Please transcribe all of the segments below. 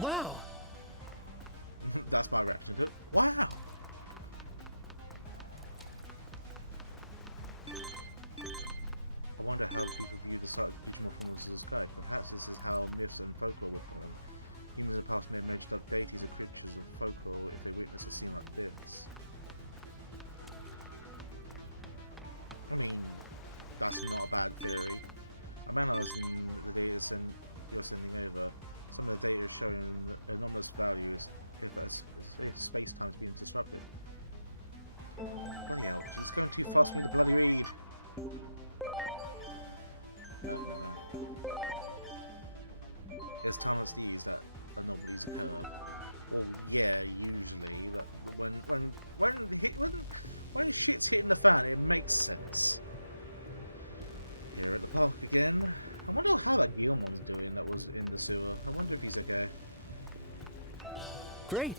Wow! Great!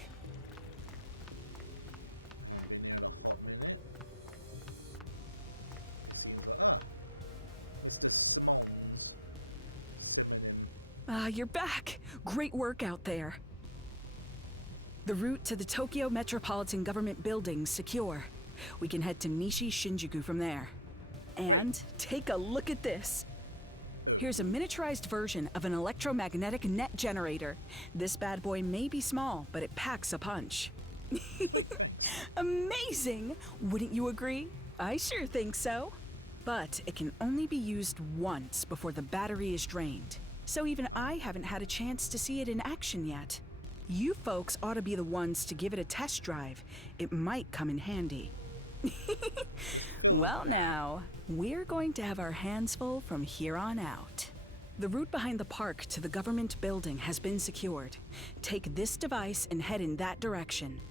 You're back! Great work out there. The route to the Tokyo Metropolitan Government Building's secure. We can head to Nishi Shinjuku from there. And take a look at this! Here's a miniaturized version of an electromagnetic net generator. This bad boy may be small, but it packs a punch. Amazing! Wouldn't you agree? I sure think so. But it can only be used once before the battery is drained. So even I haven't had a chance to see it in action yet. You folks ought to be the ones to give it a test drive. It might come in handy. Well now, we're going to have our hands full from here on out. The route behind the park to the government building has been secured. Take this device and head in that direction.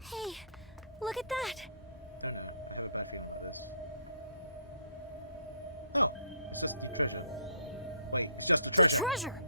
Hey, look at that! The treasure!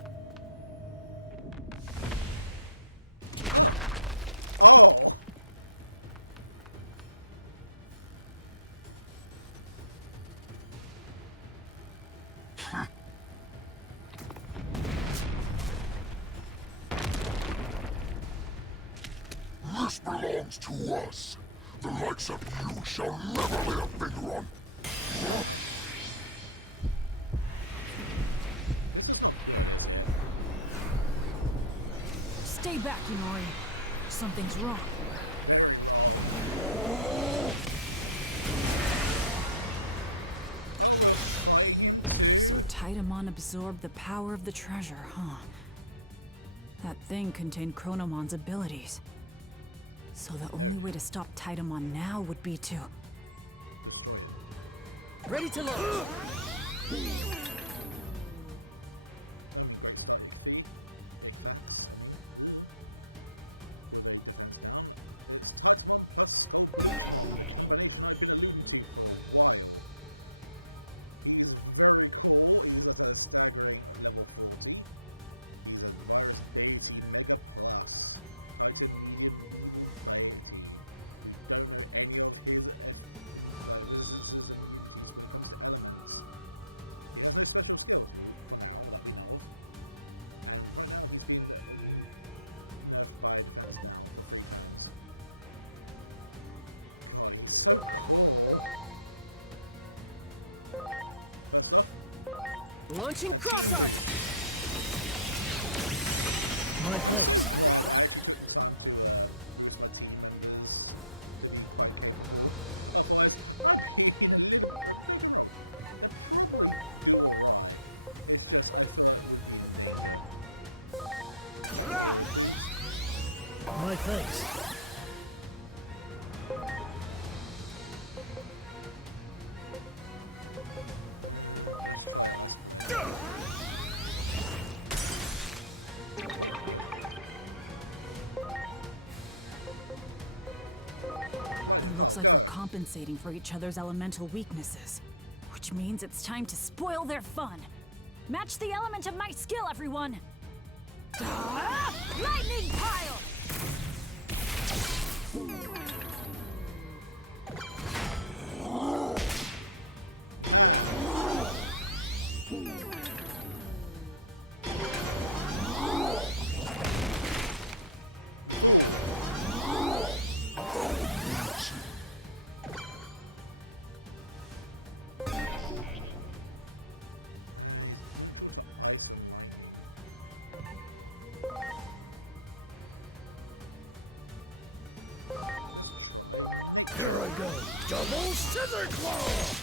This belongs to us. The likes of you shall never lay a finger on. Stay back, Inori. Something's wrong. Titamon absorbed the power of the treasure, huh? That thing contained Chronomon's abilities. So the only way to stop Titamon now would be to... Ready to launch! Launching cross arc! My place. My place. It looks like they're compensating for each other's elemental weaknesses. Which means it's time to spoil their fun. Match the element of my skill, everyone! Lightning pile! Here I go. Double scissor claw!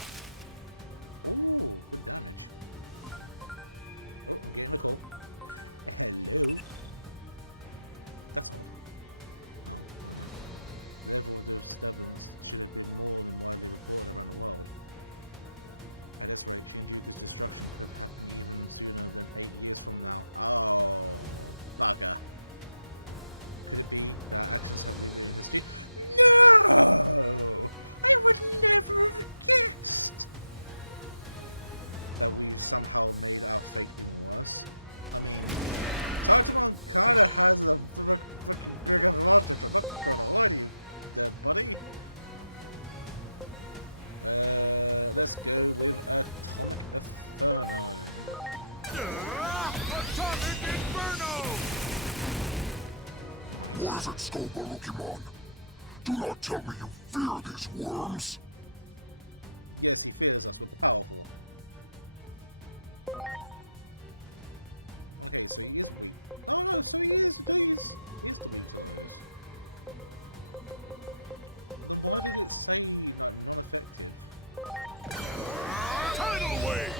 Atomic Inferno! What is it, Skullbarukimon? Do not tell me you fear these worms! Tidal wave!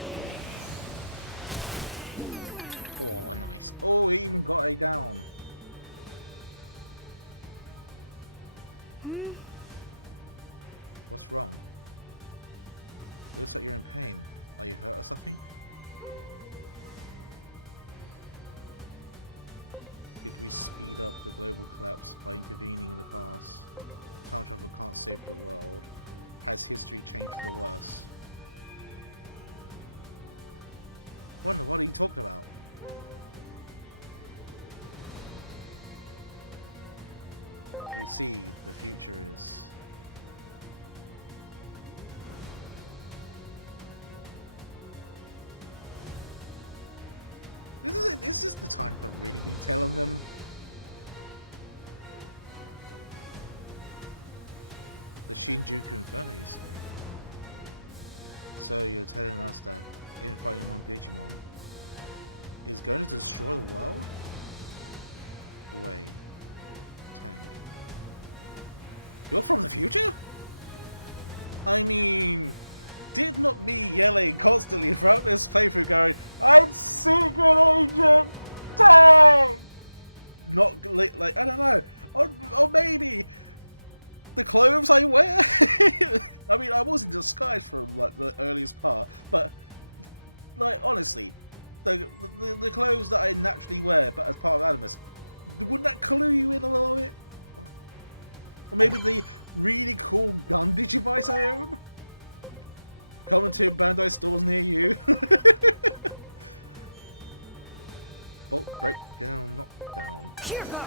goes!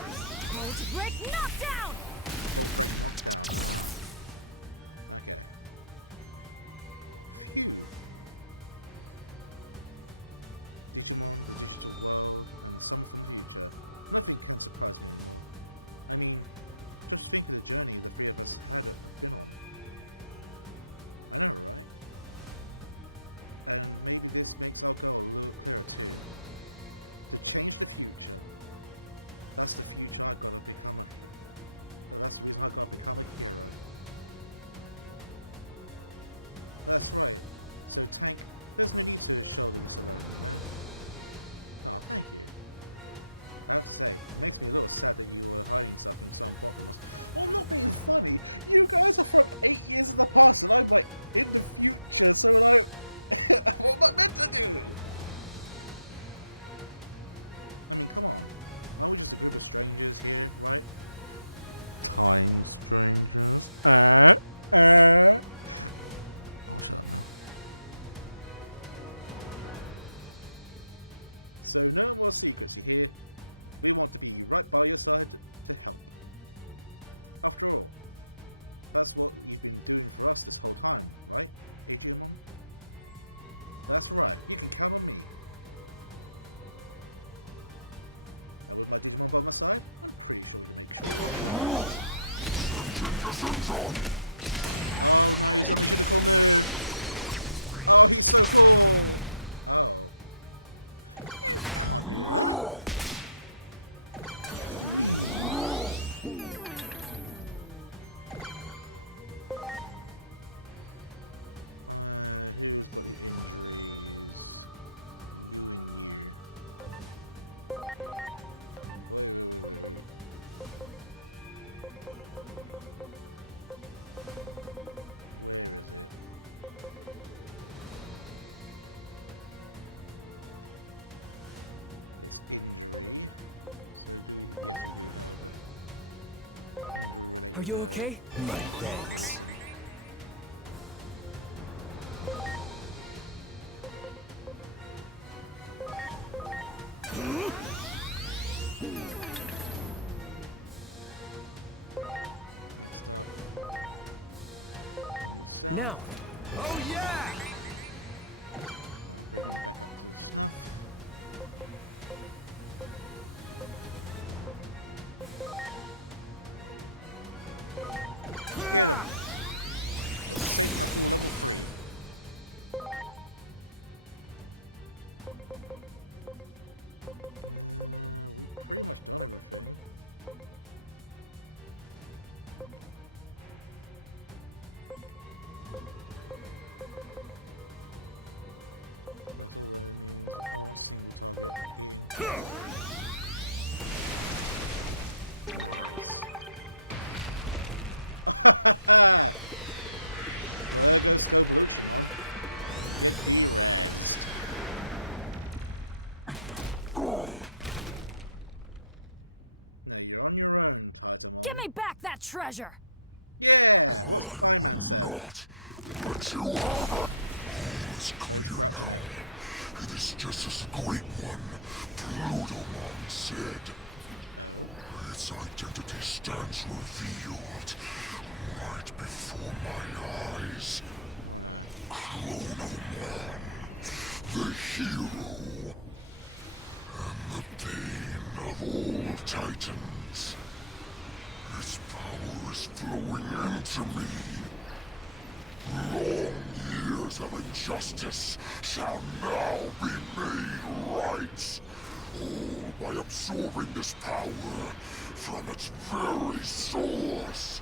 Cold break knockdown! Are you okay? My thanks. Now. Oh yeah! Give me back that treasure! Not let you have it. All is clear now. It is just as the Great One, Plutomon, said. Its identity stands revealed right before my eyes. Chronomon, the hero, and the bane of all Titans. Its power is flowing into me. Long years of injustice shall now be made right. All by absorbing this power from its very source.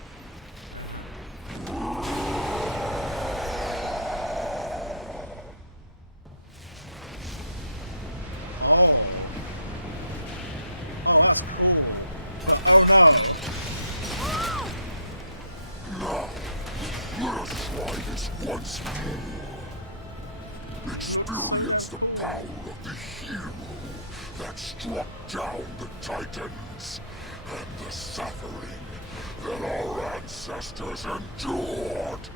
Once more. Experience the power of the hero that struck down the Titans and the suffering that our ancestors endured.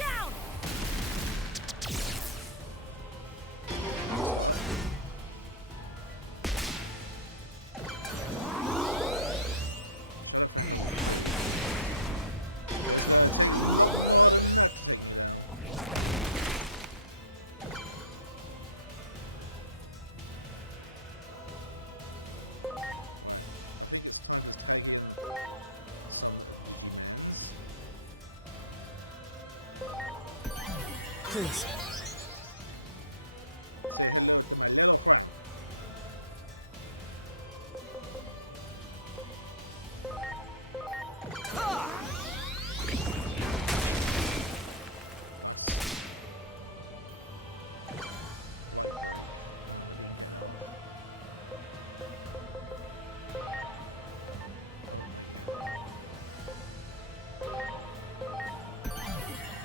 down! Please.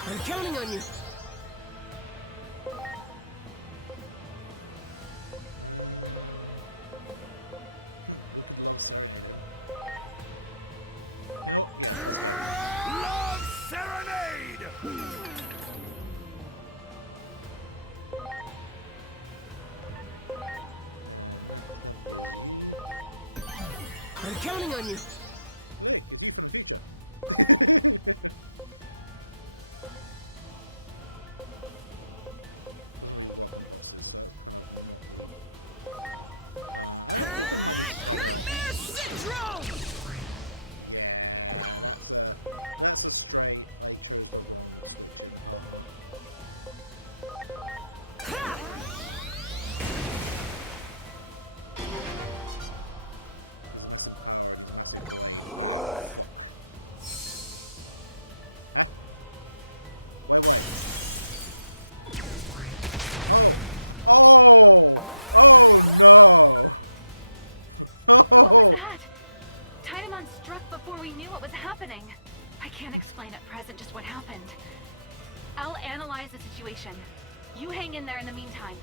I'm counting on you. Love Serenade! I'm counting on you. Nightmare Syndrome! What was that? Titamon struck before we knew what was happening. I can't explain at present just what happened. I'll analyze the situation. You hang in there in the meantime.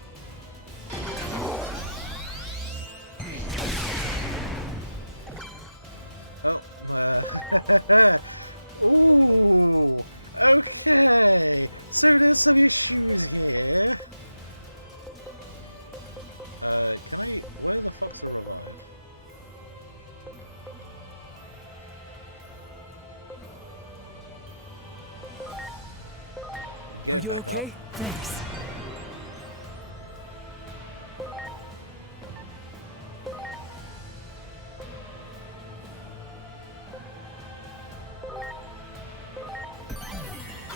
Are you okay? Thanks.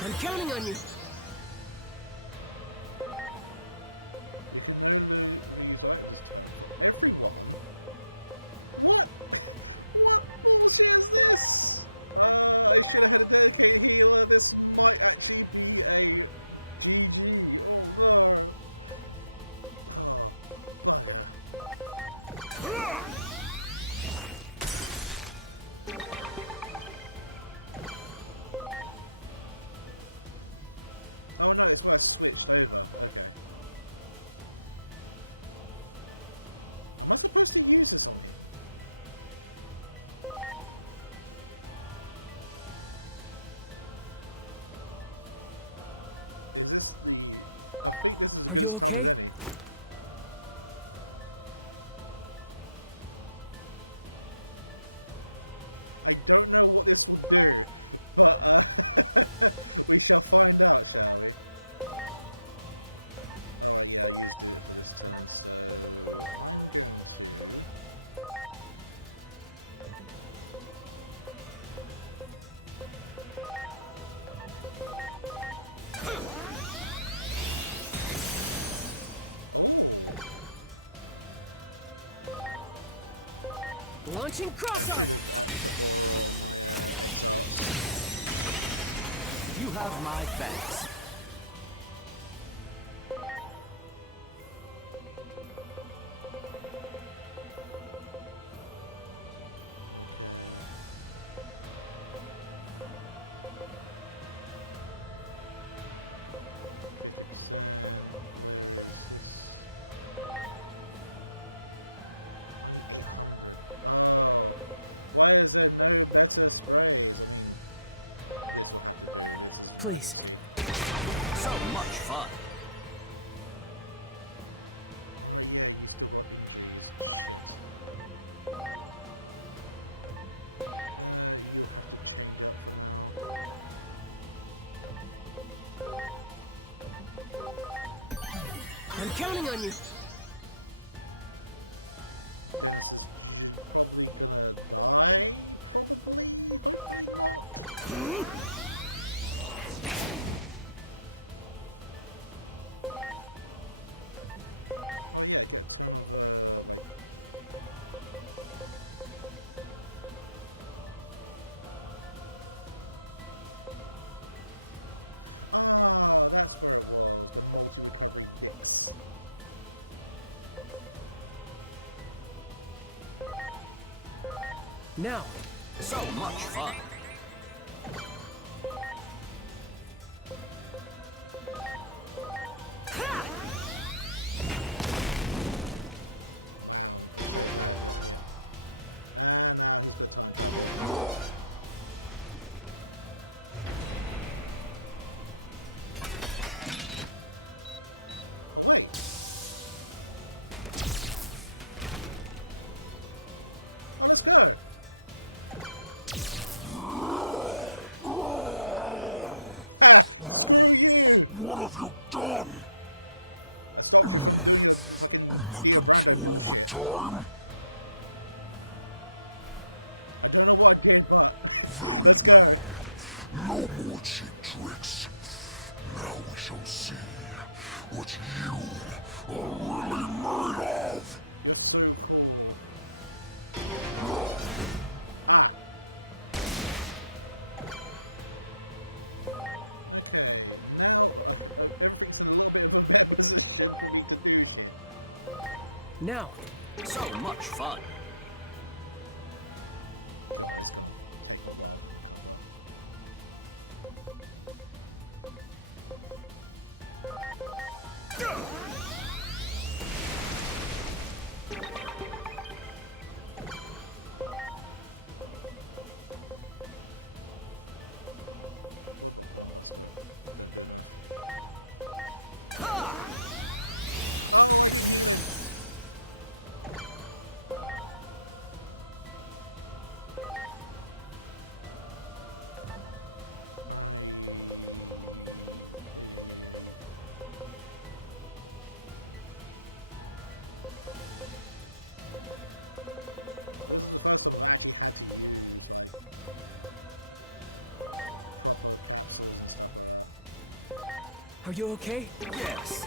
I'm counting on you. Are you okay? Launching cross art! You have my thanks. Please. So much fun. I'm counting on you. Now, so much fun. What have you done? My control over time? Very well. No more cheap tricks. Now we shall see what you are really made of. Now, so much fun. Are you okay? Yes.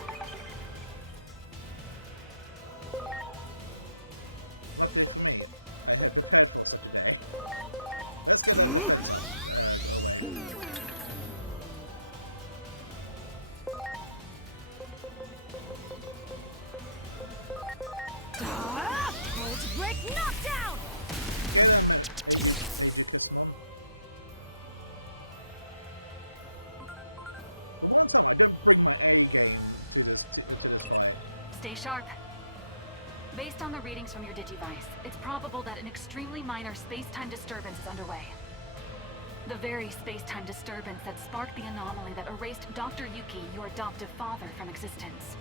Volt break knockdown! Stay sharp. Based on the readings from your digivice, it's probable that an extremely minor space-time disturbance is underway. The very space-time disturbance that sparked the anomaly that erased Dr. Yuki, your adoptive father, from existence.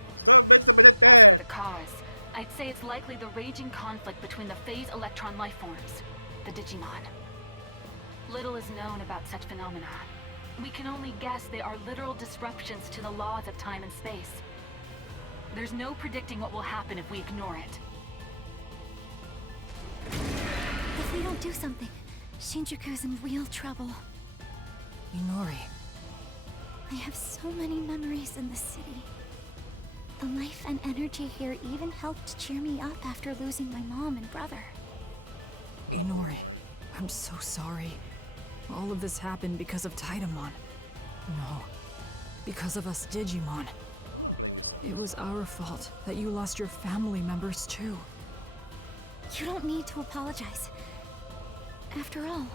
As for the cause, I'd say it's likely the raging conflict between the phase electron lifeforms, the Digimon. Little is known about such phenomena. We can only guess they are literal disruptions to the laws of time and space. There's no predicting what will happen if we ignore it. If we don't do something, Shinjuku's in real trouble. Inori. I have so many memories in the city. The life and energy here even helped cheer me up after losing my mom and brother. Inori, I'm so sorry. All of this happened because of Titamon. No, because of us Digimon. It was our fault that you lost your family members too. You don't need to apologize. After all,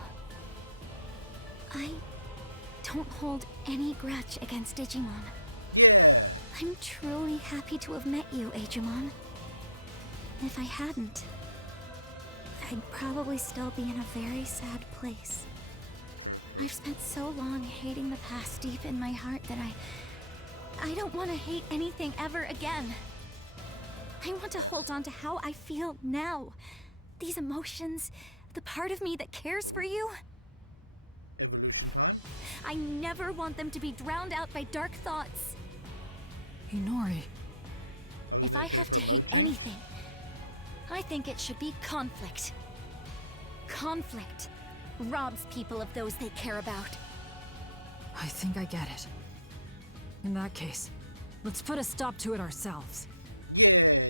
I don't hold any grudge against Digimon. I'm truly happy to have met you, Agumon. If I hadn't, I'd probably still be in a very sad place. I've spent so long hating the past deep in my heart that I don't want to hate anything ever again. I want to hold on to how I feel now. These emotions, the part of me that cares for you. I never want them to be drowned out by dark thoughts. Inori. If I have to hate anything, I think it should be conflict. Conflict robs people of those they care about. I think I get it. In that case, let's put a stop to it ourselves.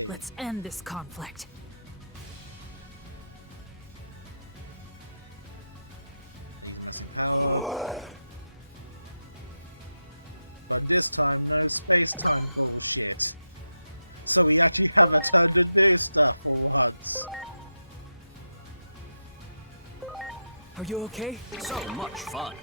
Let's end this conflict. Are you okay? So much fun.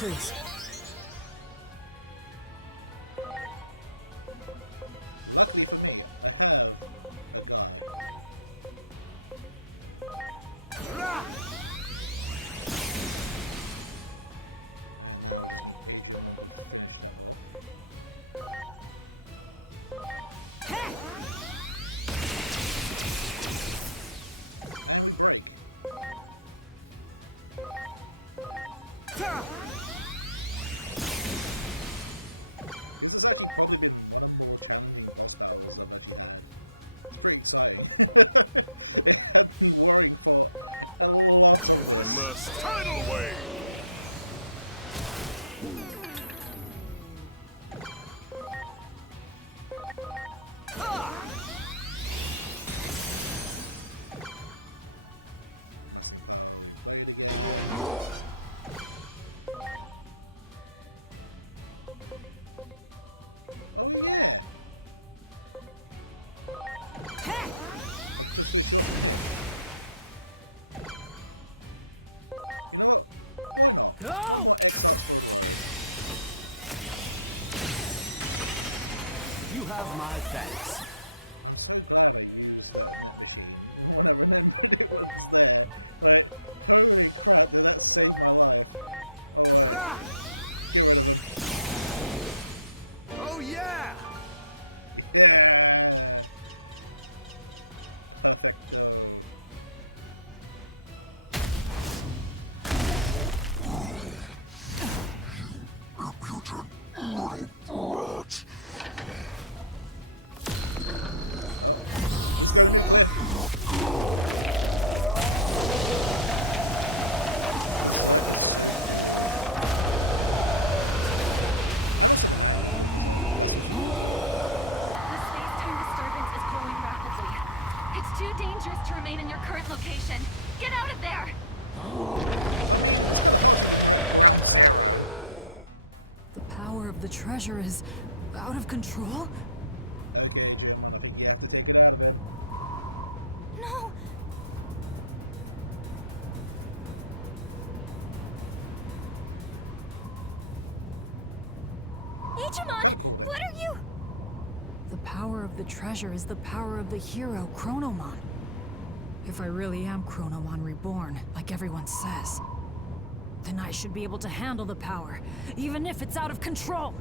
Please. Infamous tidal wave! Go! You have my thanks. Oh yeah! Impotent little brat. The space-time disturbance is growing rapidly. It's too dangerous to remain in your current location. Get out of there! The power of the treasure is out of control? No! Ichimon, what are you? The power of the treasure is the power of the hero, Chronomon. If I really am Chronomon reborn, like everyone says, then I should be able to handle the power, even if it's out of control!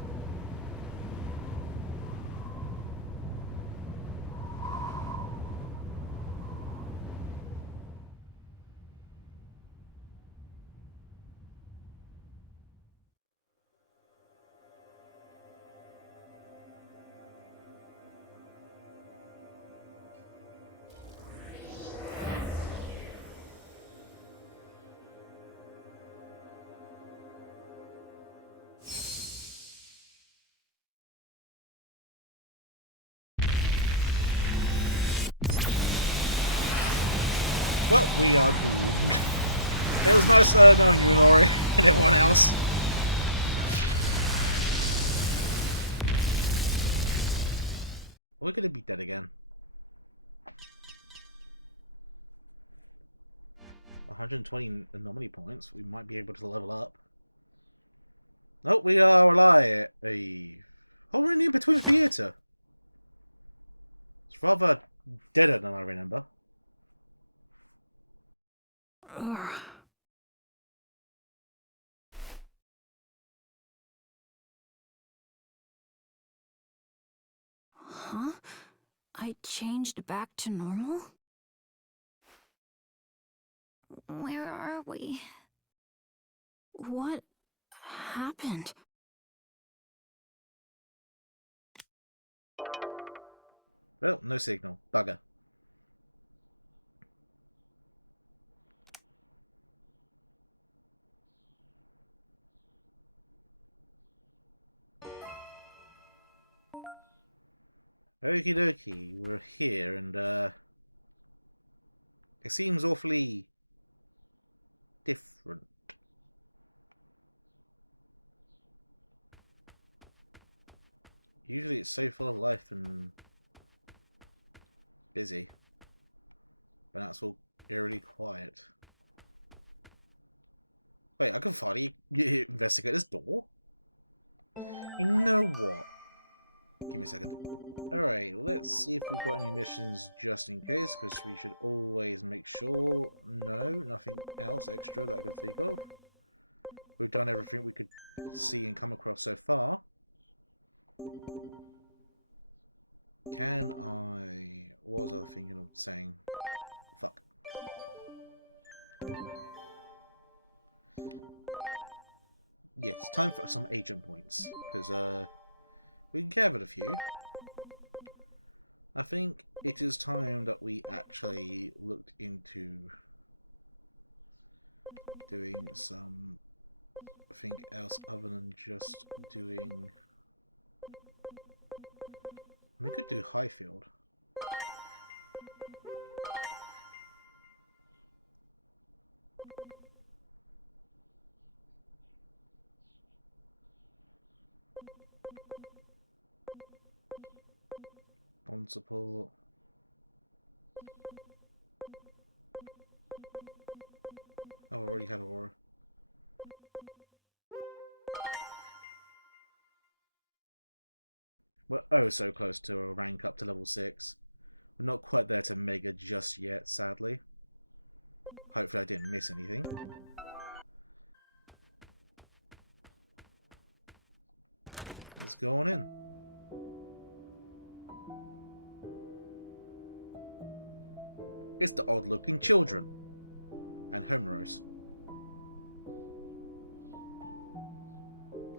Huh? I changed back to normal? Where are we? What happened?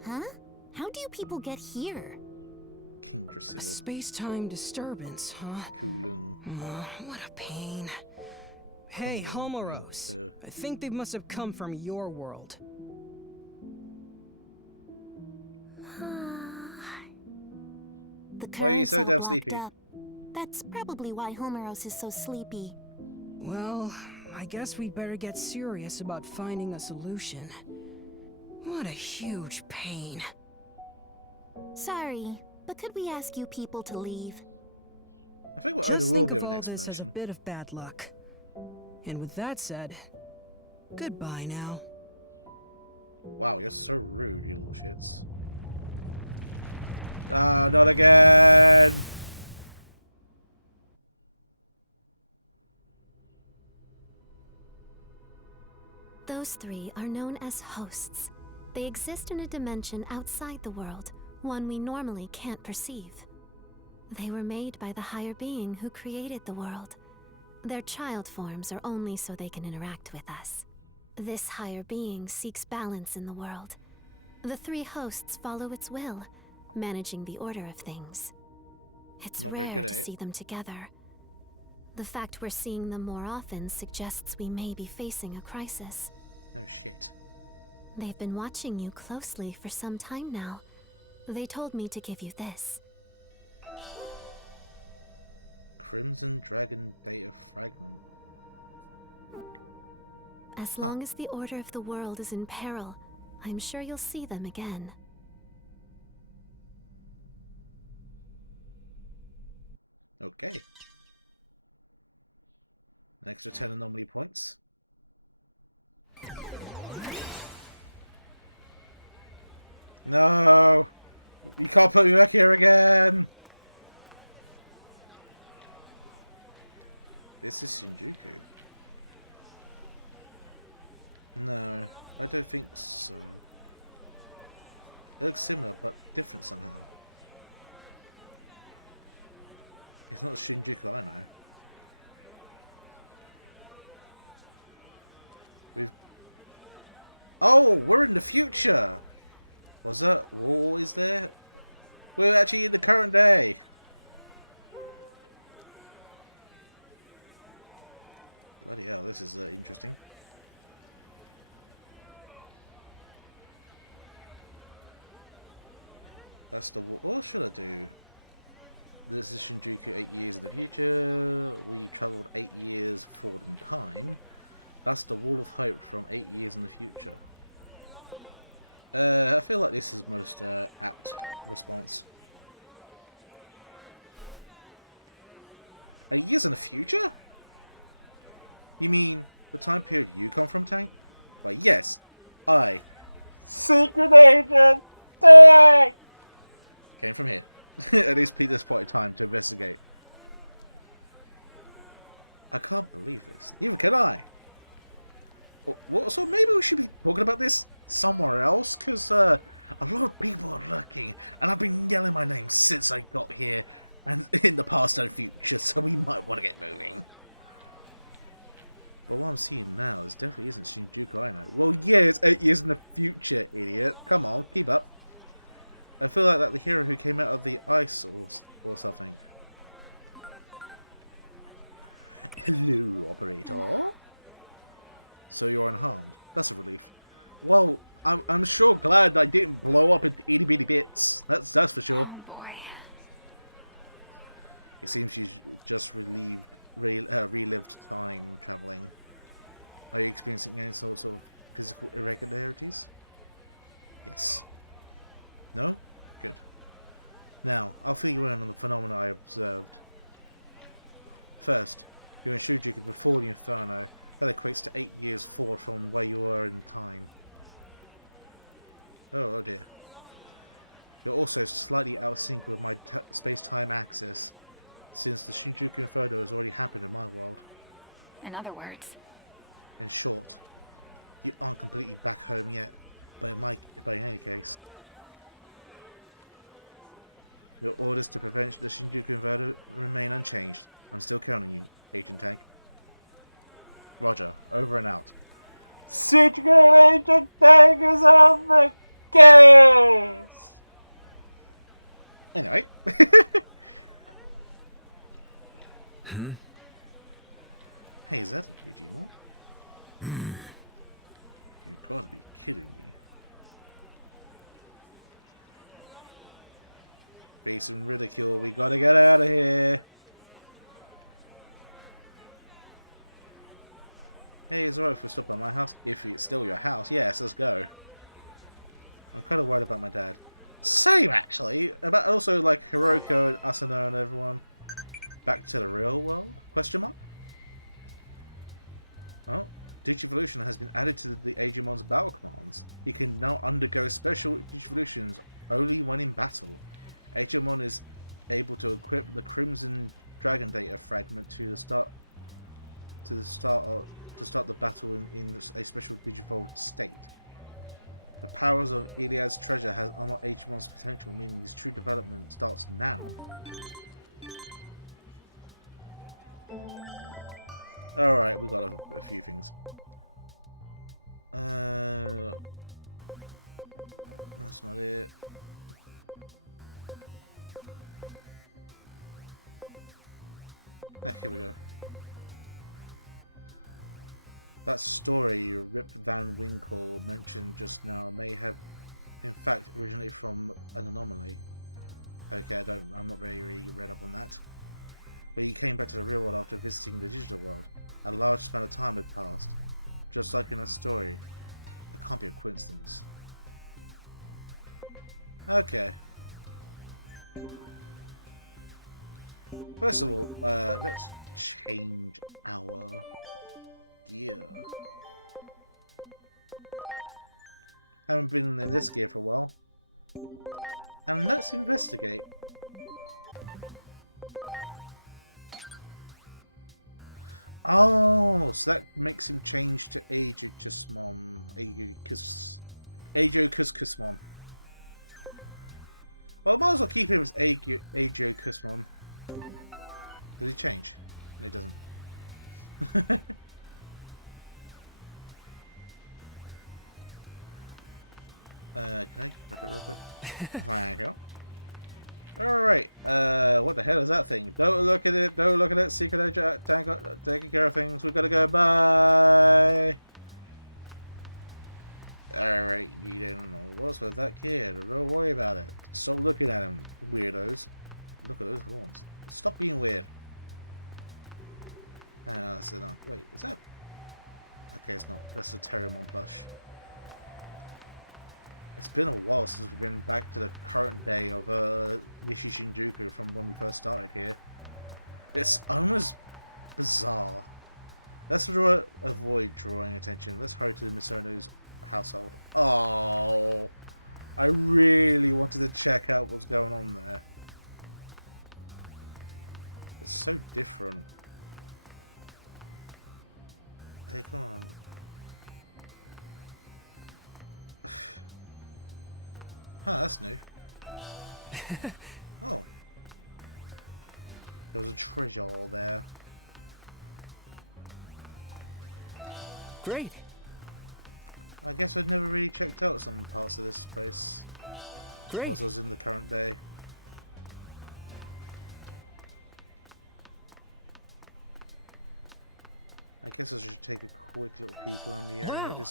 Huh? How do you people get here? A space-time disturbance, huh? What a pain. Hey, Homeros. I think they must have come from your world. The current's all blocked up. That's probably why Homeros is so sleepy. Well, I guess we'd better get serious about finding a solution. What a huge pain. Sorry, but could we ask you people to leave? Just think of all this as a bit of bad luck. And with that said, goodbye now. Those three are known as hosts. They exist in a dimension outside the world, one we normally can't perceive. They were made by the higher being who created the world. Their child forms are only so they can interact with us. This higher being seeks balance in the world. The three hosts follow its will, managing the order of things. It's rare to see them together. The fact we're seeing them more often suggests we may be facing a crisis. They've been watching you closely for some time now. They told me to give you this. As long as the order of the world is in peril, I'm sure you'll see them again. in other words. Great. Great. Wow.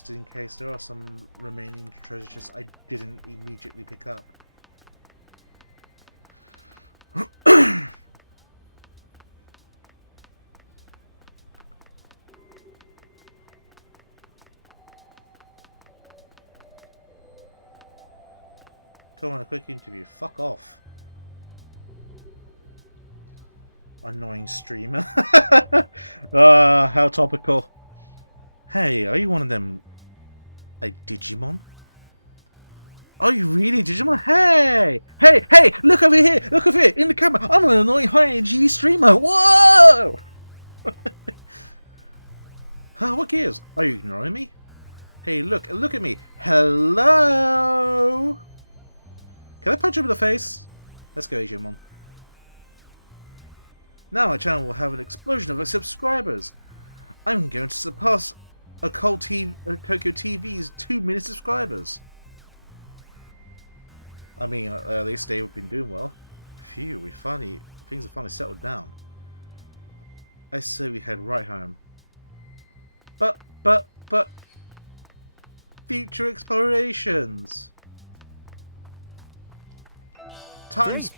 Great.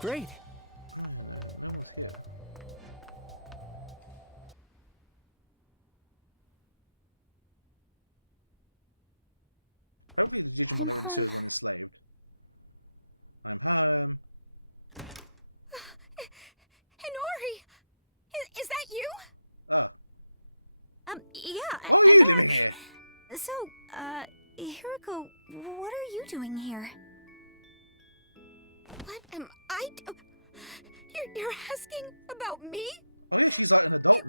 Great. I'm home. Hinori! Is that you? Yeah, I'm back. So, Hiroko, what are you doing here? What am I You're asking about me? You...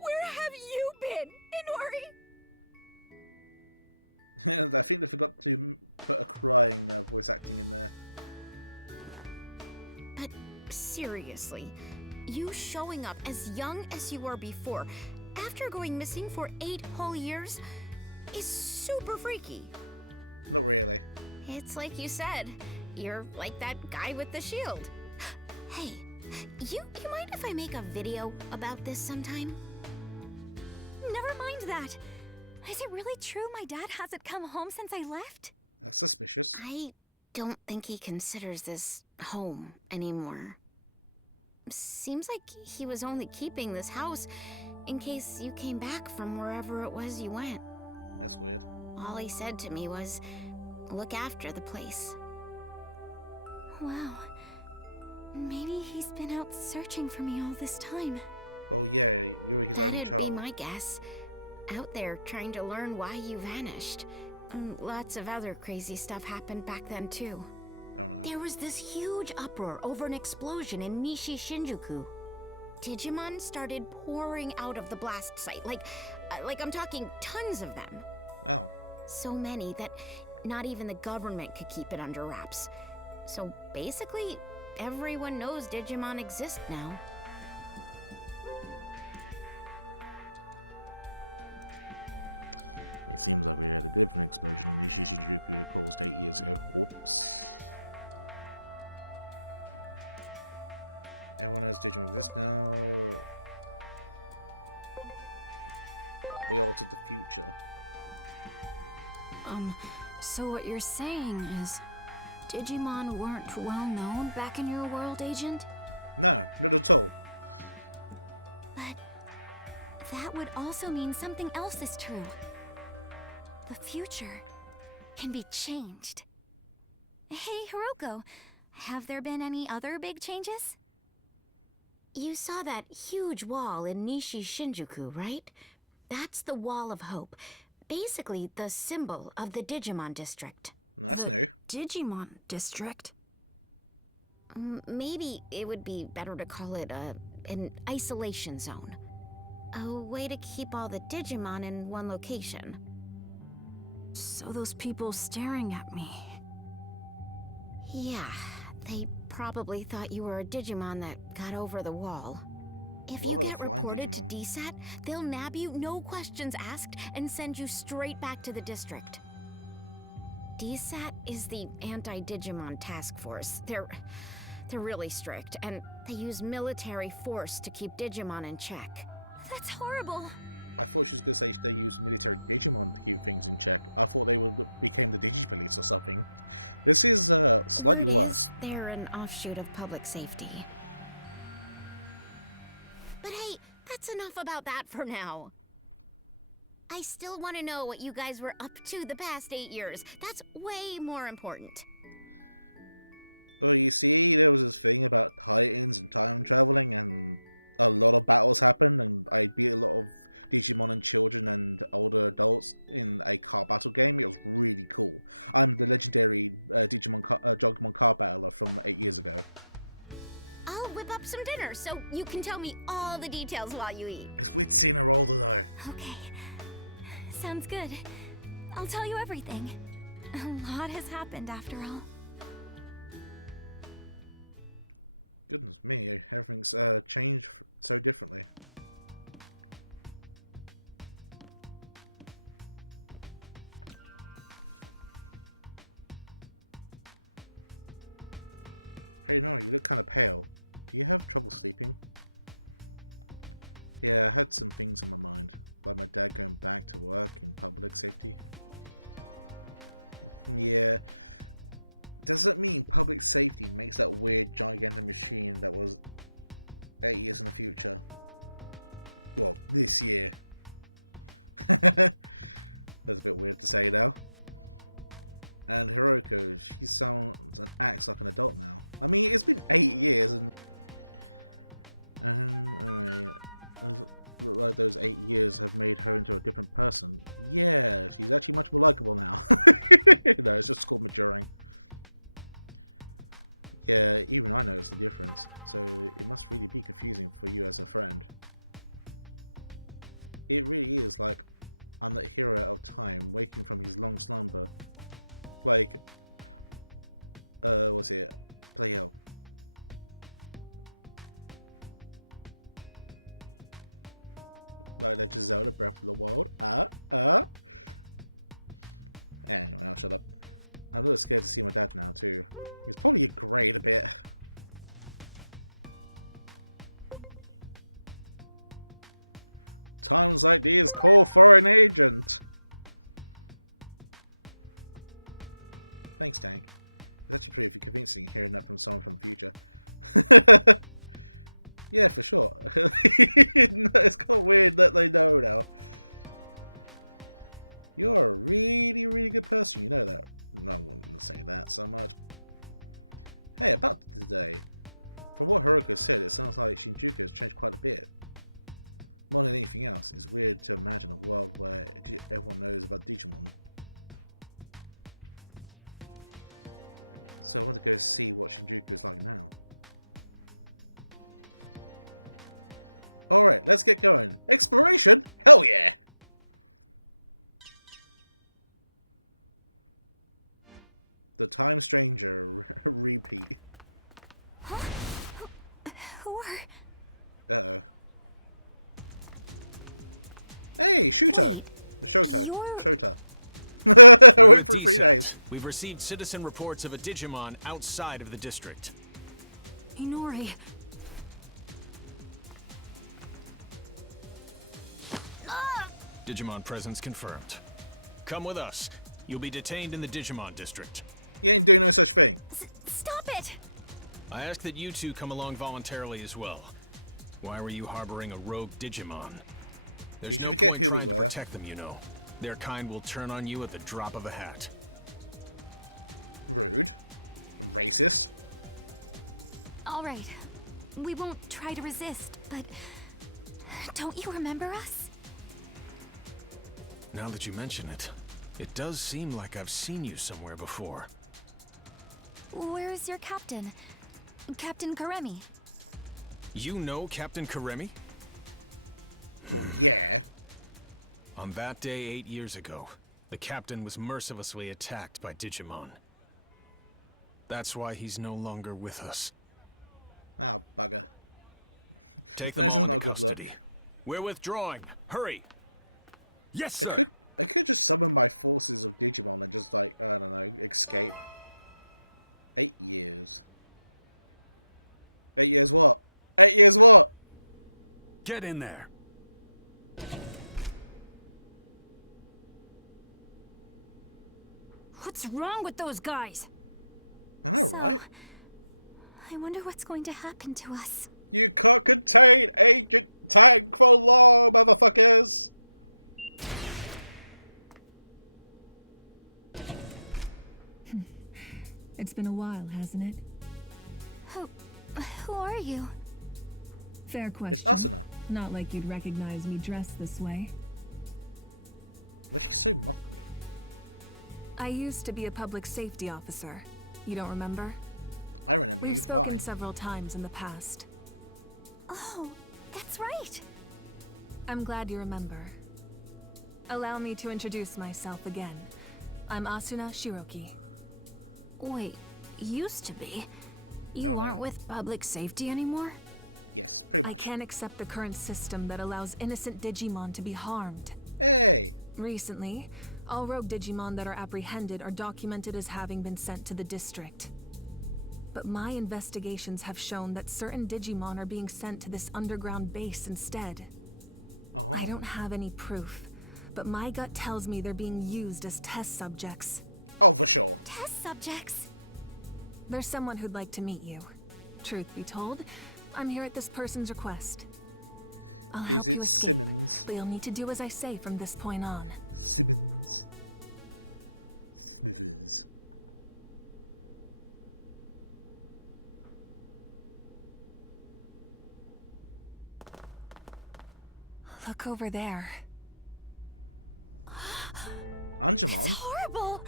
Where have you been, Hinori? But seriously, you showing up as young as you were before, after going missing for 8 whole years, is super freaky. It's like you said, you're like that guy with the shield. Hey, you mind if I make a video about this sometime? Never mind that. Is it really true my dad hasn't come home since I left? I don't think he considers this home anymore. Seems like he was only keeping this house in case you came back from wherever it was you went. All he said to me was, look after the place. Wow. Maybe he's been out searching for me all this time. That'd be my guess. Out there trying to learn why you vanished. Lots of other crazy stuff happened back then, too. There was this huge uproar over an explosion in Nishi Shinjuku. Digimon started pouring out of the blast site, like I'm talking tons of them. So many that not even the government could keep it under wraps. So basically, everyone knows Digimon exist now. So what you're saying is, Digimon weren't well known back in your world, Agent? But that would also mean something else is true. The future can be changed. Hey, Hiroko, have there been any other big changes? You saw that huge wall in Nishi Shinjuku, right? That's the Wall of Hope. Basically, the symbol of the Digimon district. The Digimon district? Maybe it would be better to call it an isolation zone. A way to keep all the Digimon in one location. So those people staring at me... Yeah, they probably thought you were a Digimon that got over the wall. If you get reported to DSAT, they'll nab you, no questions asked, and send you straight back to the district. DSAT is the Anti-Digimon Task Force. They're really strict, and they use military force to keep Digimon in check. That's horrible. Word is, they're an offshoot of public safety. But hey, that's enough about that for now. I still want to know what you guys were up to the past 8 years. That's way more important. I'll whip up some dinner so you can tell me all the details while you eat. Okay. Sounds good. I'll tell you everything. A lot has happened after all. Who are... Wait, you're... We're with DSAT. We've received citizen reports of a Digimon outside of the district. Inori, Digimon presence confirmed. Come with us. You'll be detained in the Digimon district. Stop it! I ask that you two come along voluntarily as well. Why were you harboring a rogue Digimon? There's no point trying to protect them, you know. Their kind will turn on you at the drop of a hat. All right. We won't try to resist, but... Don't you remember us? Now that you mention it, it does seem like I've seen you somewhere before. Where's your captain? Captain Karemi. You know Captain Karemi? On that day 8 years ago, the captain was mercilessly attacked by Digimon. That's why he's no longer with us. Take them all into custody. We're withdrawing. Hurry! Yes, sir. Get in there. what's wrong with those guys? So, I wonder what's going to happen to us. It's been a while, hasn't it? Who are you? Fair question. Not like you'd recognize me dressed this way. I used to be a public safety officer. You don't remember? We've spoken several times in the past. Oh, that's right. I'm glad you remember. Allow me to introduce myself again. I'm Asuna Shiroki. Wait, used to be? You aren't with public safety anymore? I can't accept the current system that allows innocent Digimon to be harmed. Recently, all rogue Digimon that are apprehended are documented as having been sent to the district. But my investigations have shown that certain Digimon are being sent to this underground base instead. I don't have any proof, but my gut tells me they're being used as test subjects. Test subjects? There's someone who'd like to meet you. Truth be told, I'm here at this person's request. I'll help you escape, but you'll need to do as I say from this point on. Look over there. It's horrible!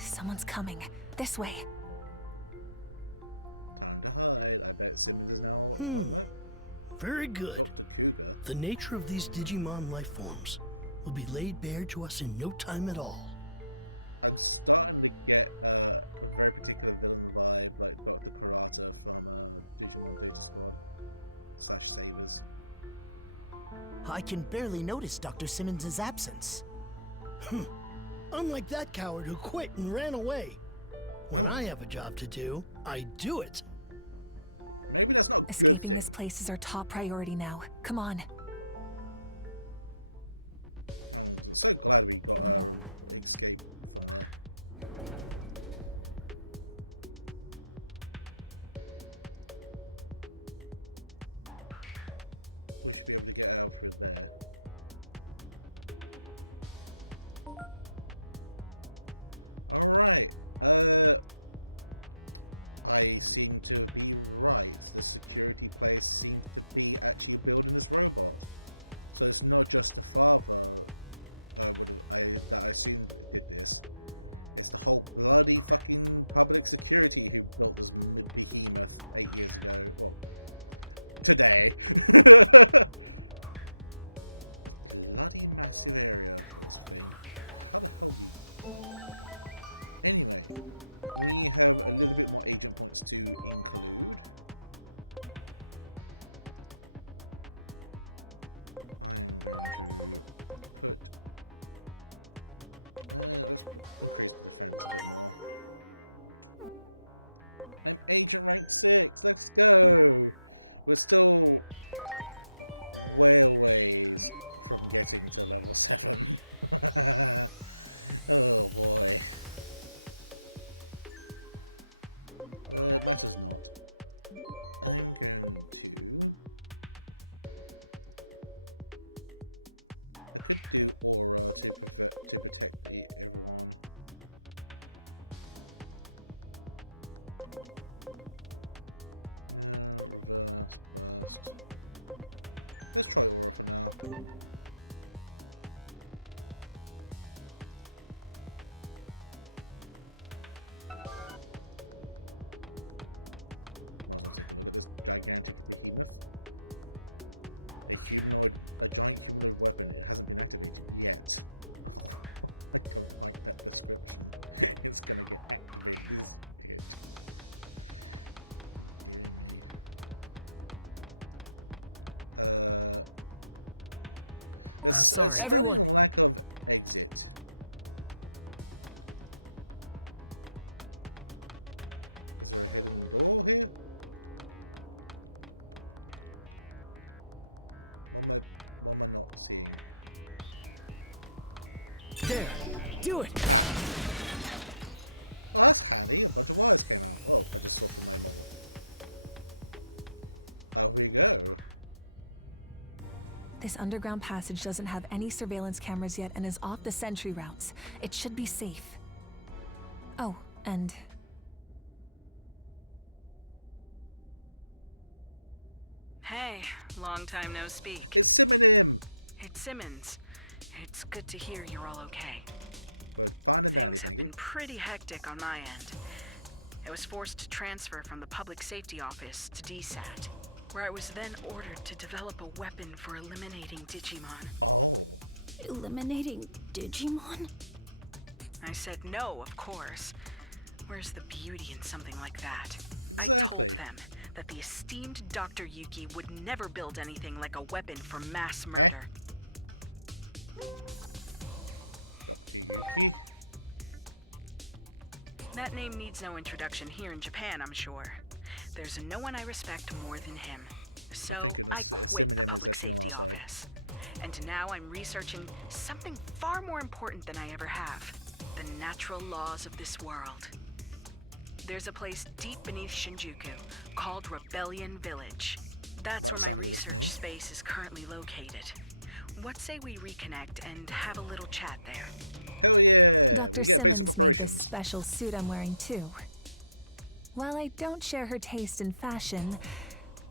Someone's coming. This way. Very good. The nature of these Digimon life forms will be laid bare to us in no time at all. I can barely notice Dr. Simmons' absence. Unlike that coward who quit and ran away. When I have a job to do, I do it. Escaping this place is our top priority now. Come on. I'm sorry. Everyone! There! Do it! This underground passage doesn't have any surveillance cameras yet and is off the sentry routes. It should be safe. Oh, and... Hey, long time no speak. It's Simmons. It's good to hear you're all okay. Things have been pretty hectic on my end. I was forced to transfer from the Public Safety Office to DSAT, where I was then ordered to develop a weapon for eliminating Digimon. Eliminating Digimon? I said no, of course. Where's the beauty in something like that? I told them that the esteemed Dr. Yuki would never build anything like a weapon for mass murder. That name needs no introduction here in Japan, I'm sure. There's no one I respect more than him. So I quit the Public Safety Office. And now I'm researching something far more important than I ever have. The natural laws of this world. There's a place deep beneath Shinjuku called Rebellion Village. That's where my research space is currently located. What say we reconnect and have a little chat there? Dr. Simmons made this special suit I'm wearing too. While I don't share her taste in fashion,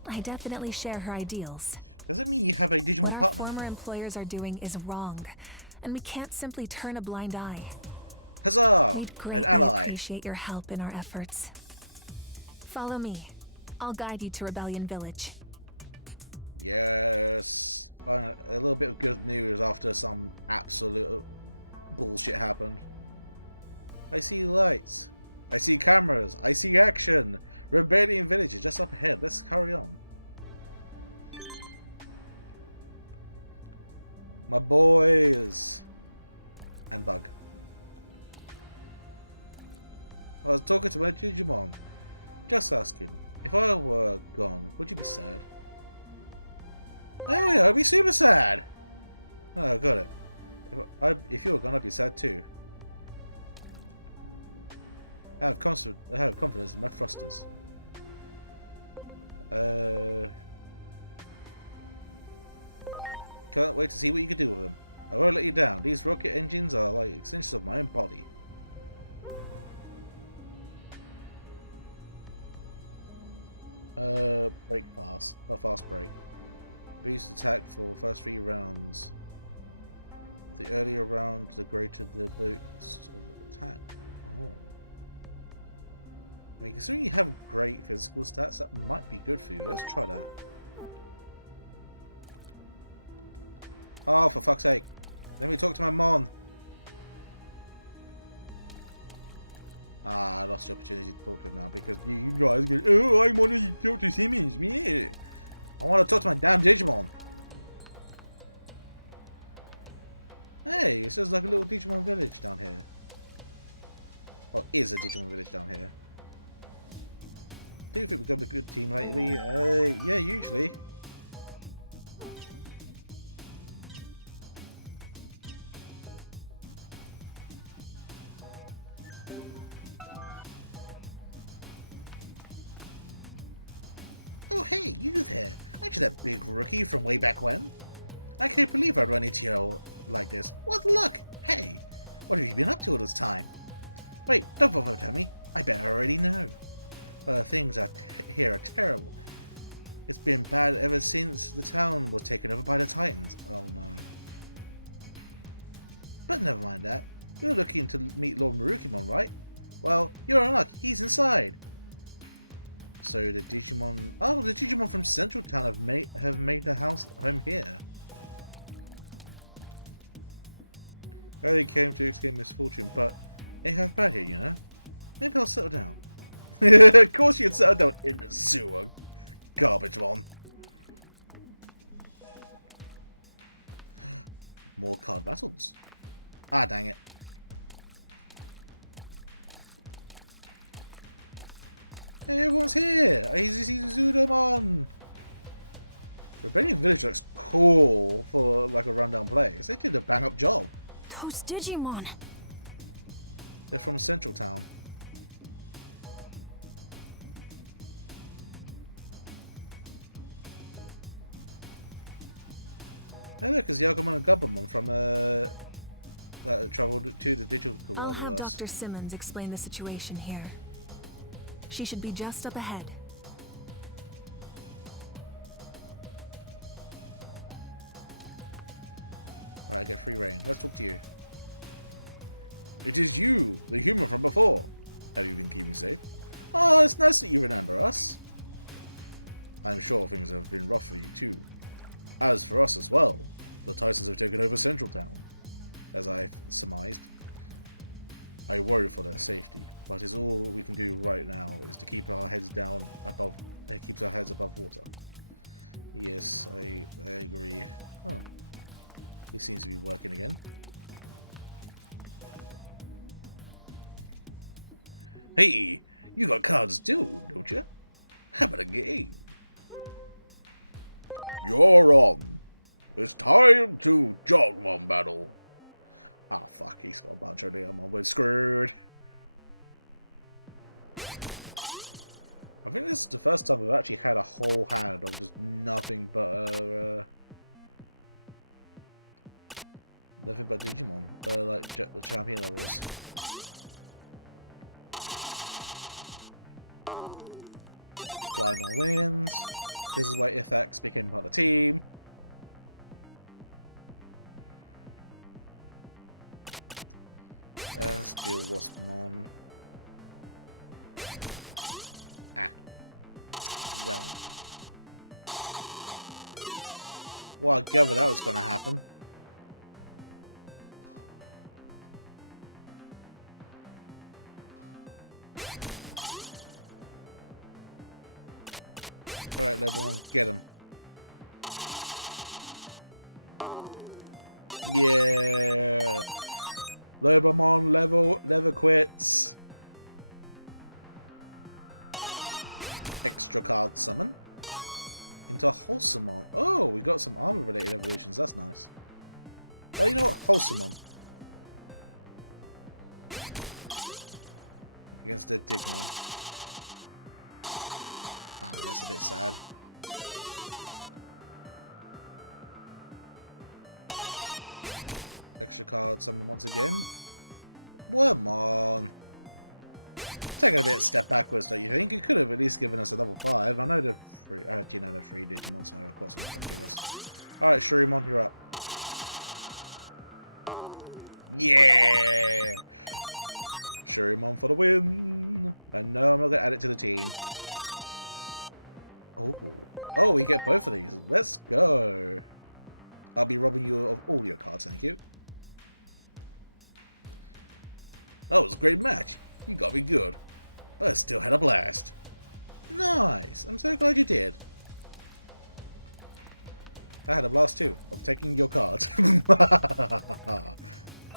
I definitely share her ideals. What our former employers are doing is wrong, and we can't simply turn a blind eye. We'd greatly appreciate your help in our efforts. Follow me. I'll guide you to Rebellion Village. Those Digimon! I'll have Dr. Simmons explain the situation here. She should be just up ahead.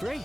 Great!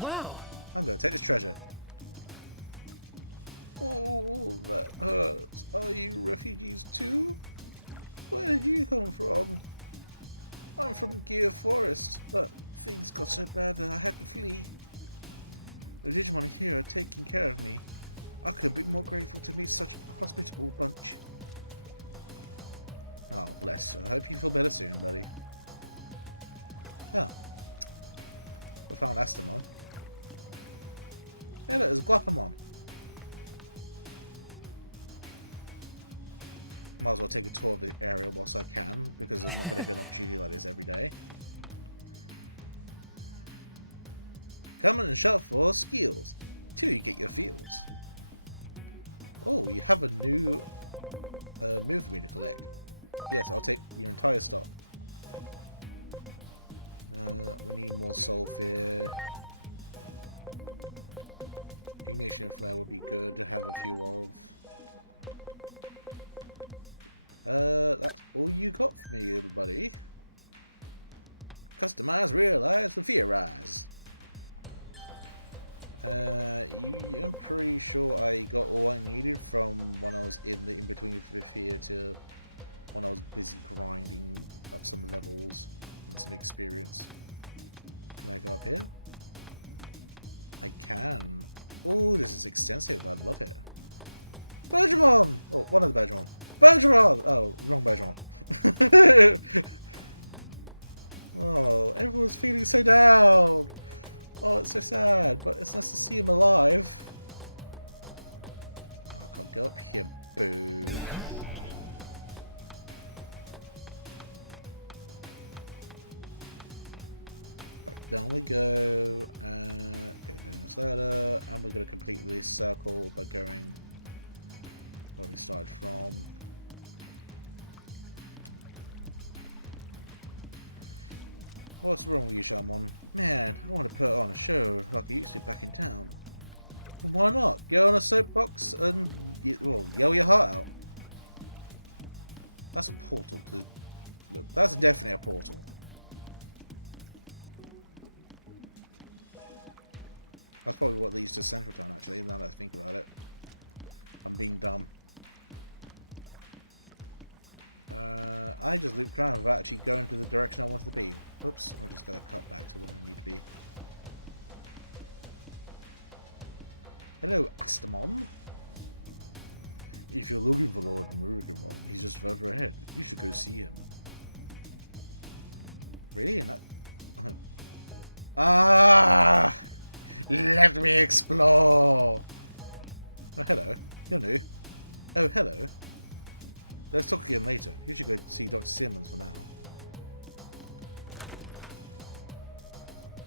Wow!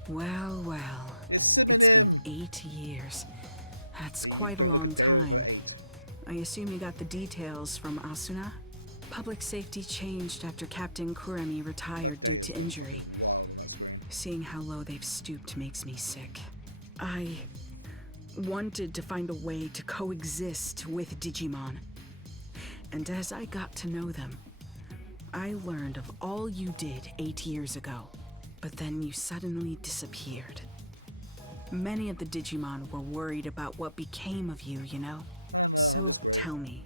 Well, well. It's been 8 years. That's quite a long time. I assume you got the details from Asuna? Public safety changed after Captain Kuremi retired due to injury. Seeing how low they've stooped makes me sick. I wanted to find a way to coexist with Digimon. And as I got to know them, I learned of all you did 8 years ago. But then you suddenly disappeared. Many of the Digimon were worried about what became of you, you know? So tell me,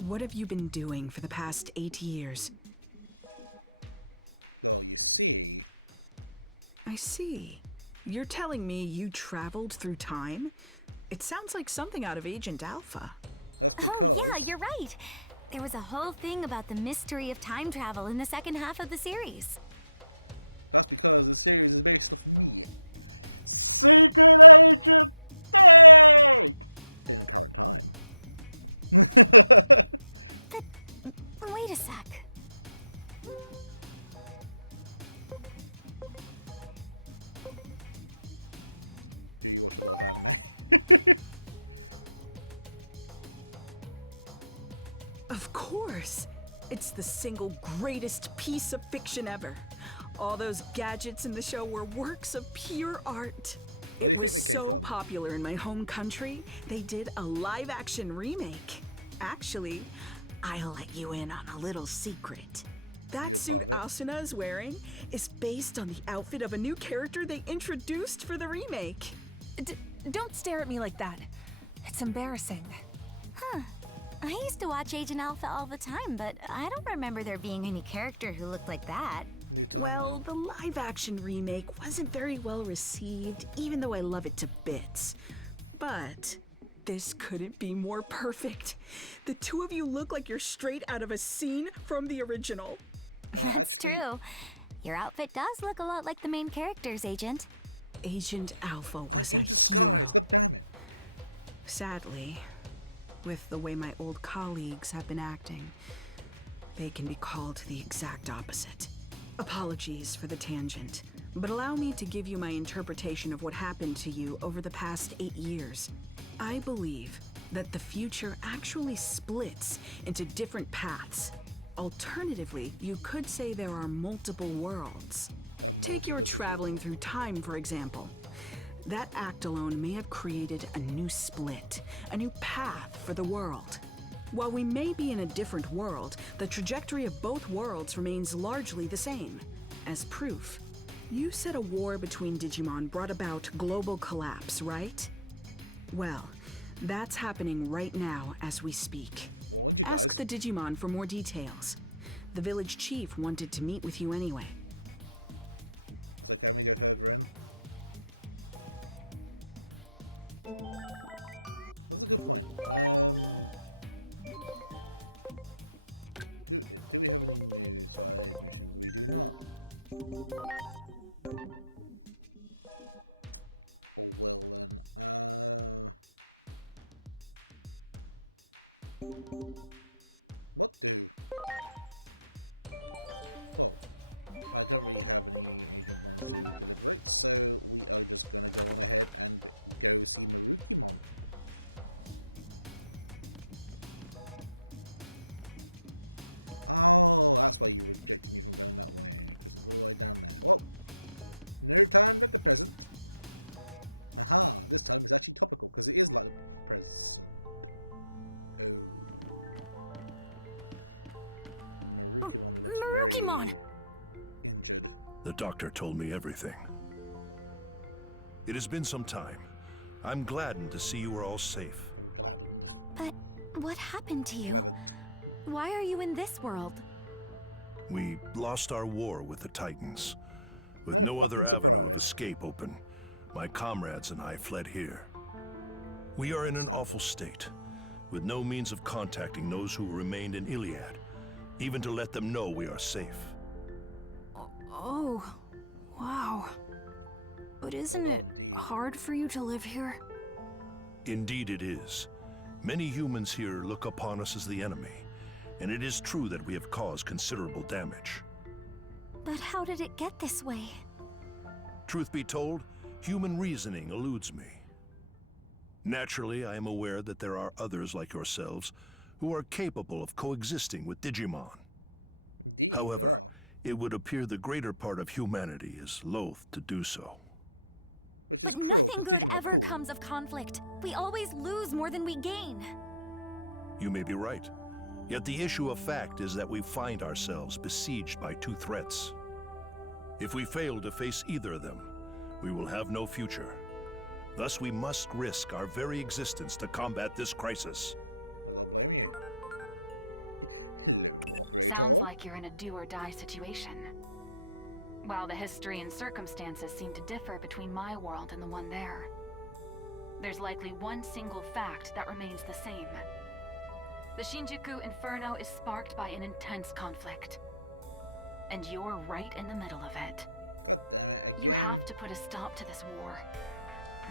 what have you been doing for the past 8 years? I see. You're telling me you traveled through time? It sounds like something out of Agent Alpha. Oh, yeah, you're right. There was a whole thing about the mystery of time travel in the second half of the series. Wait a sec. Of course! It's the single greatest piece of fiction ever. All those gadgets in the show were works of pure art. It was so popular in my home country, they did a live-action remake. Actually, I'll let you in on a little secret. That suit Asuna is wearing is based on the outfit of a new character they introduced for the remake. Don't stare at me like that. It's embarrassing. Huh. I used to watch Agent Alpha all the time, but I don't remember there being any character who looked like that. Well, the live-action remake wasn't very well received, even though I love it to bits. But this couldn't be more perfect. The two of you look like you're straight out of a scene from the original. That's true. Your outfit does look a lot like the main character's, Agent. Agent Alpha was a hero. Sadly, with the way my old colleagues have been acting, they can be called the exact opposite. Apologies for the tangent, but allow me to give you my interpretation of what happened to you over the past 8 years. I believe that the future actually splits into different paths. Alternatively, you could say there are multiple worlds. Take your traveling through time, for example. That act alone may have created a new split, a new path for the world. While we may be in a different world, the trajectory of both worlds remains largely the same. As proof, you said a war between Digimon brought about global collapse, right? Well, that's happening right now as we speak. Ask the Digimon for more details. The village chief wanted to meet with you anyway. Marukimon! The doctor told me everything. It has been some time. I'm gladdened to see you are all safe. But what happened to you? Why are you in this world? We lost our war with the Titans. With no other avenue of escape open, my comrades and I fled here. We are in an awful state, with no means of contacting those who remained in Iliad, even to let them know we are safe. Oh, wow. But isn't it hard for you to live here? Indeed it is. Many humans here look upon us as the enemy, and it is true that we have caused considerable damage. But how did it get this way? Truth be told, human reasoning eludes me. Naturally, I am aware that there are others like yourselves who are capable of coexisting with Digimon. However, it would appear the greater part of humanity is loath to do so. But nothing good ever comes of conflict. We always lose more than we gain. You may be right. Yet the issue of fact is that we find ourselves besieged by two threats. If we fail to face either of them, we will have no future. Thus, we must risk our very existence to combat this crisis. Sounds like you're in a do-or-die situation. While the history and circumstances seem to differ between my world and the one there, there's likely one single fact that remains the same. The Shinjuku Inferno is sparked by an intense conflict, and you're right in the middle of it. You have to put a stop to this war.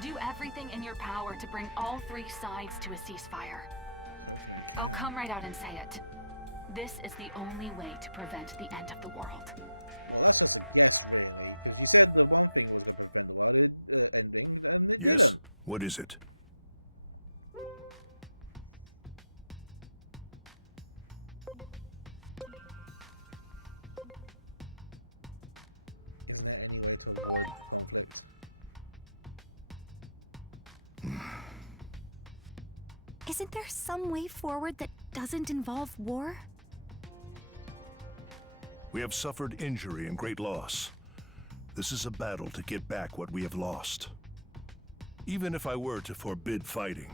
Do everything in your power to bring all three sides to a ceasefire. I'll come right out and say it. This is the only way to prevent the end of the world. Yes? What is it? Isn't there some way forward that doesn't involve war? We have suffered injury and great loss. This is a battle to get back what we have lost. Even if I were to forbid fighting,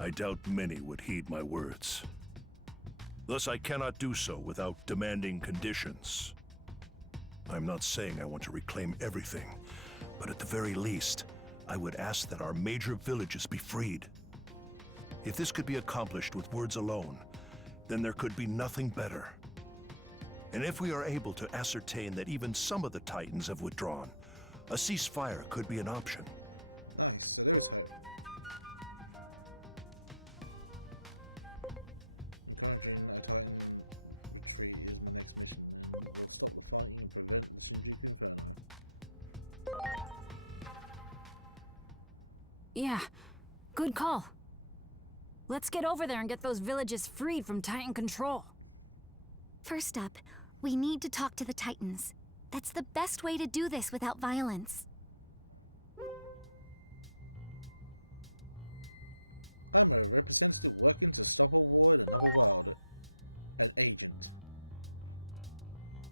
I doubt many would heed my words. Thus, I cannot do so without demanding conditions. I'm not saying I want to reclaim everything, but at the very least, I would ask that our major villages be freed. If this could be accomplished with words alone, then there could be nothing better. And if we are able to ascertain that even some of the Titans have withdrawn, a ceasefire could be an option. Yeah, good call. Let's get over there and get those villages freed from Titan control. First up, we need to talk to the Titans. That's the best way to do this without violence.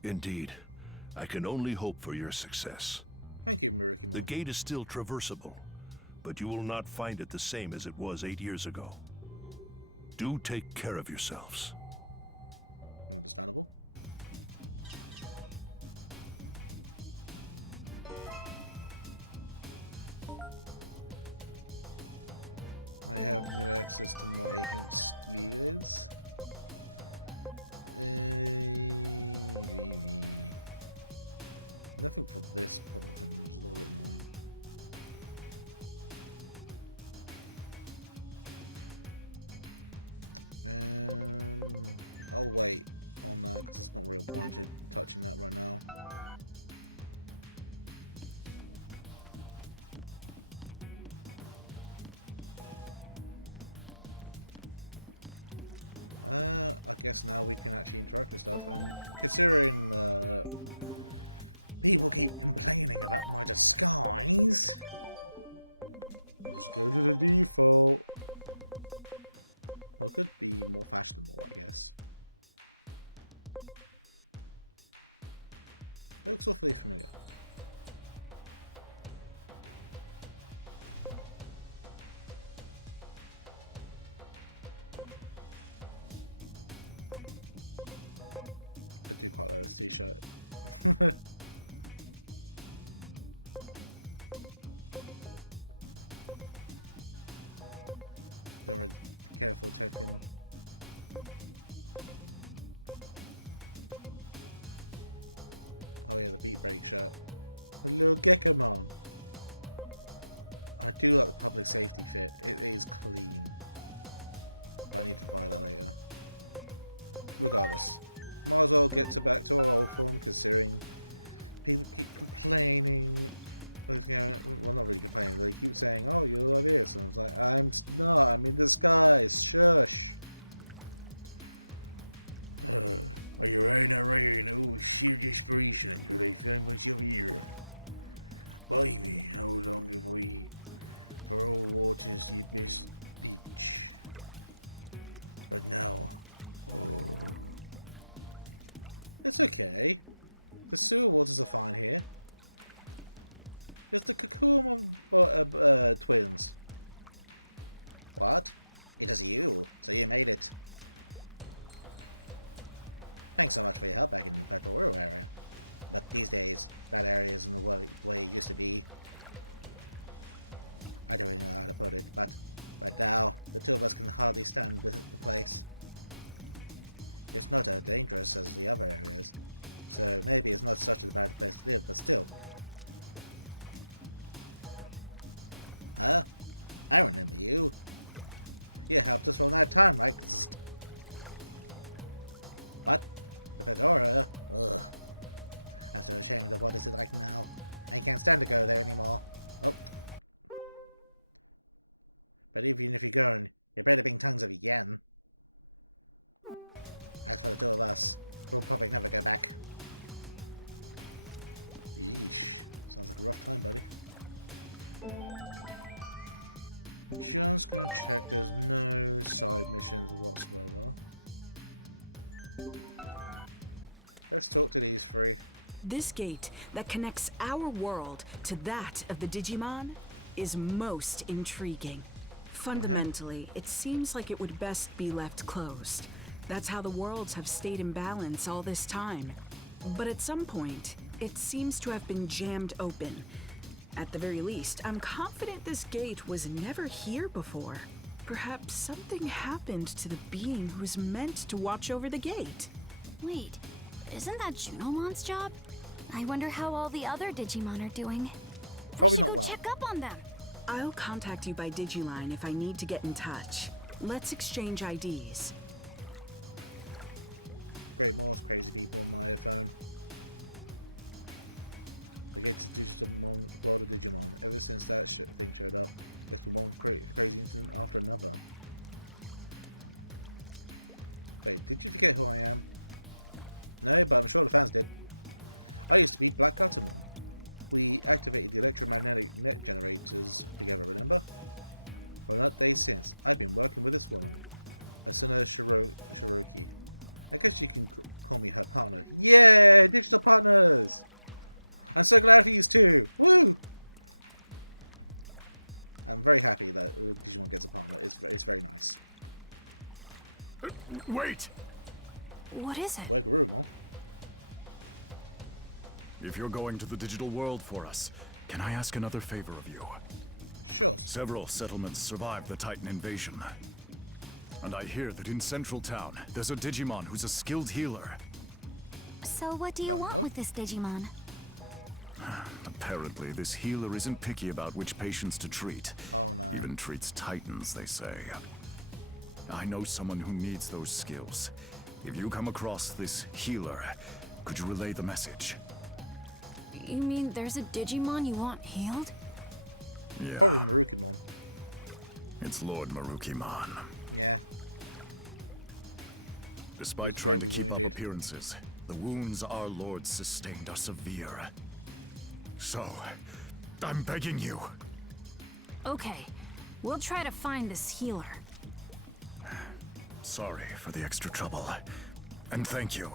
Indeed, I can only hope for your success. The gate is still traversable, but you will not find it the same as it was 8 years ago. Do take care of yourselves. This gate that connects our world to that of the Digimon is most intriguing. Fundamentally, it seems like it would best be left closed. That's how the worlds have stayed in balance all this time. But at some point, it seems to have been jammed open. At the very least, I'm confident this gate was never here before. Perhaps something happened to the being who was meant to watch over the gate. Wait, isn't that Junomon's job? I wonder how all the other Digimon are doing. We should go check up on them. I'll contact you by Digiline if I need to get in touch. Let's exchange IDs. Wait! What is it? If you're going to the digital world for us, can I ask another favor of you? Several settlements survived the Titan invasion. And I hear that in Central Town, there's a Digimon who's a skilled healer. So what do you want with this Digimon? Apparently, this healer isn't picky about which patients to treat. Even treats Titans, they say. I know someone who needs those skills. If you come across this healer, could you relay the message? You mean there's a Digimon you want healed? Yeah. It's Lord Marukimon. Despite trying to keep up appearances, the wounds our lord sustained are severe. So, I'm begging you. Okay, we'll try to find this healer. Sorry for the extra trouble. And thank you.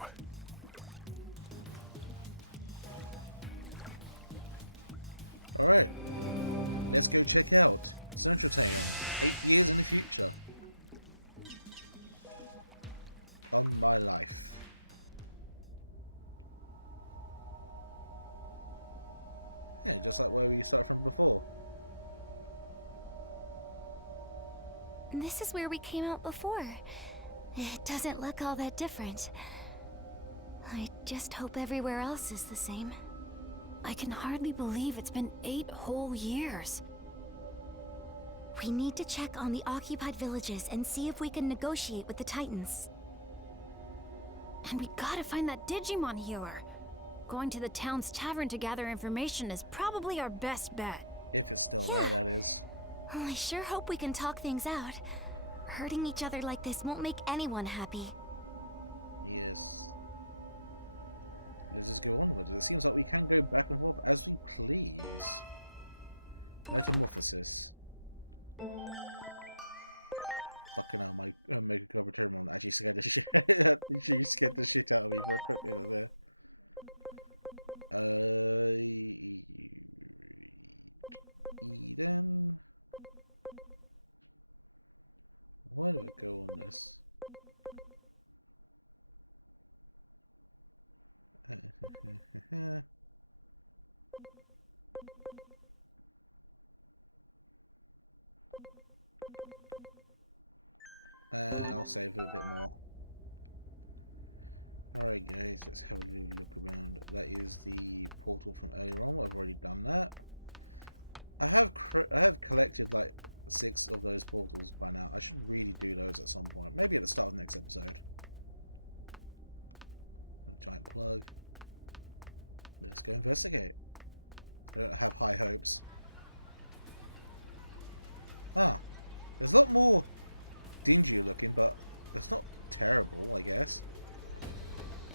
This is where we came out before. It doesn't look all that different. I just hope everywhere else is the same. I can hardly believe it's been 8 whole years. We need to check on the occupied villages and see if we can negotiate with the Titans. And we gotta find that Digimon healer. Going to the town's tavern to gather information is probably our best bet. Yeah. Well, I sure hope we can talk things out. Hurting each other like this won't make anyone happy.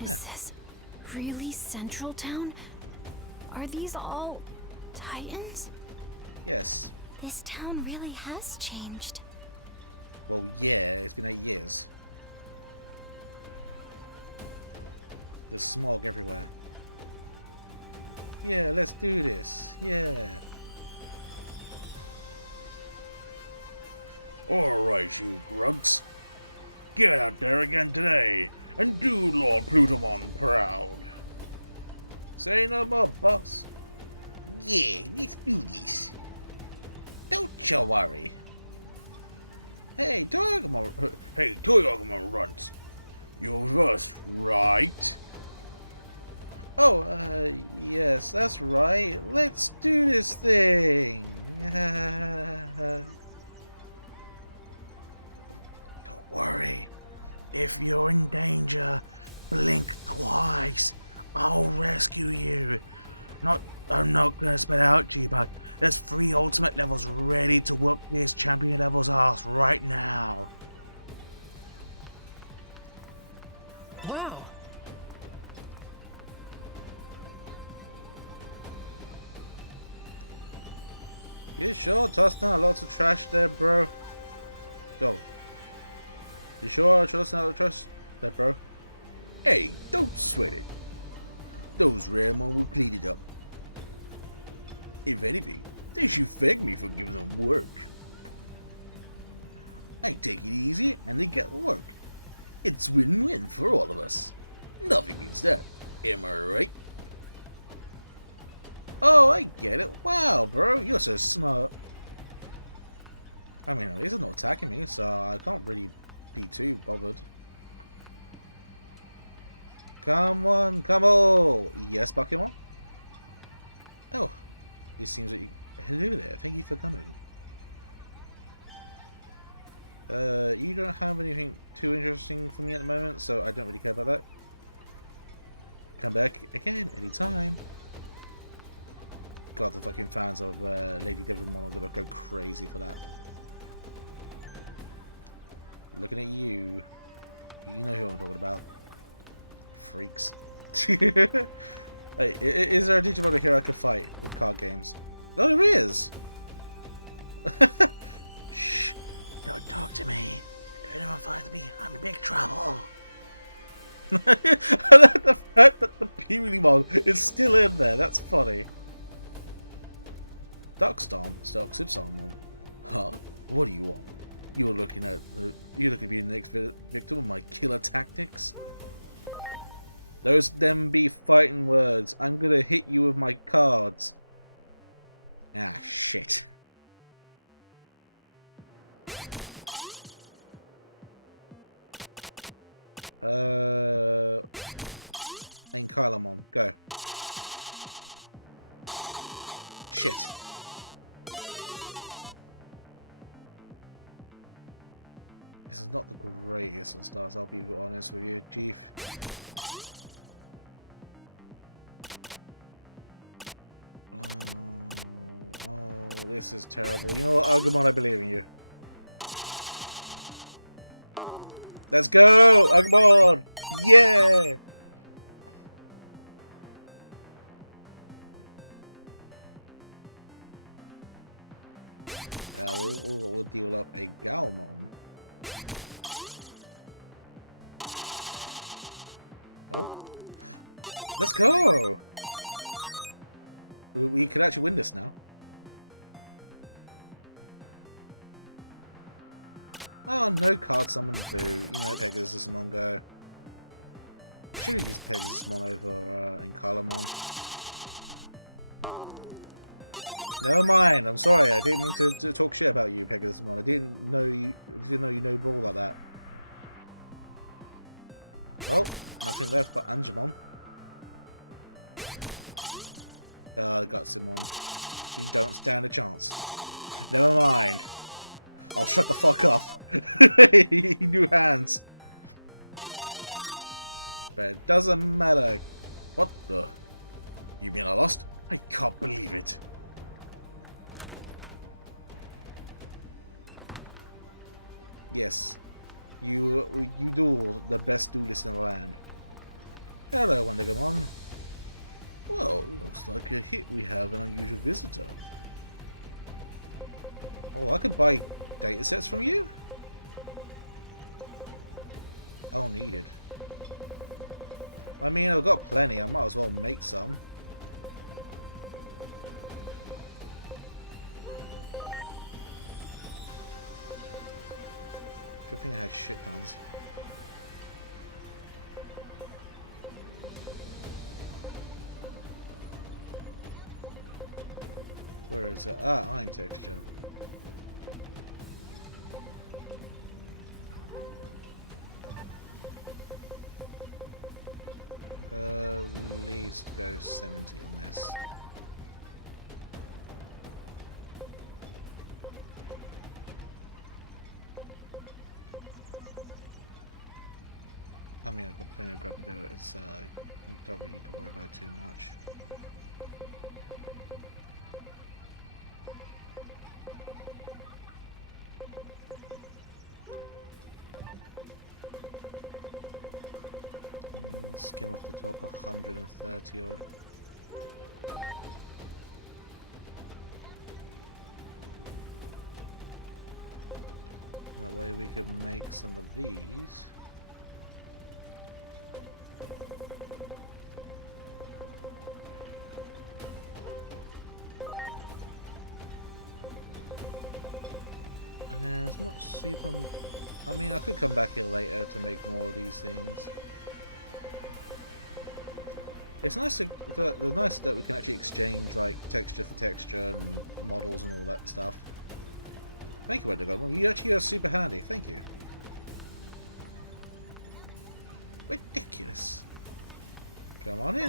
Is this really Central Town? Are these all Titans? This town really has changed. Wow!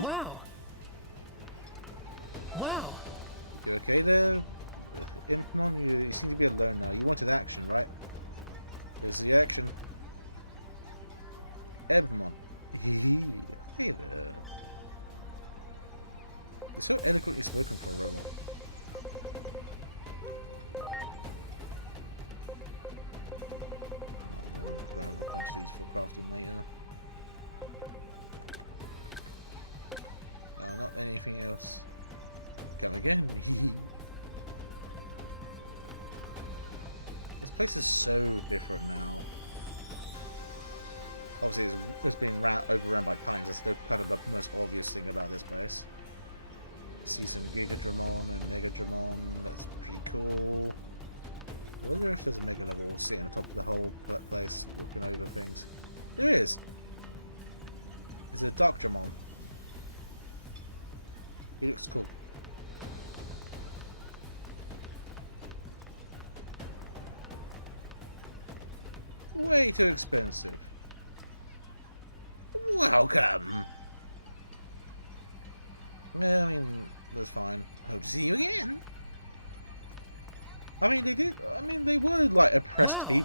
Wow! Wow! Wow!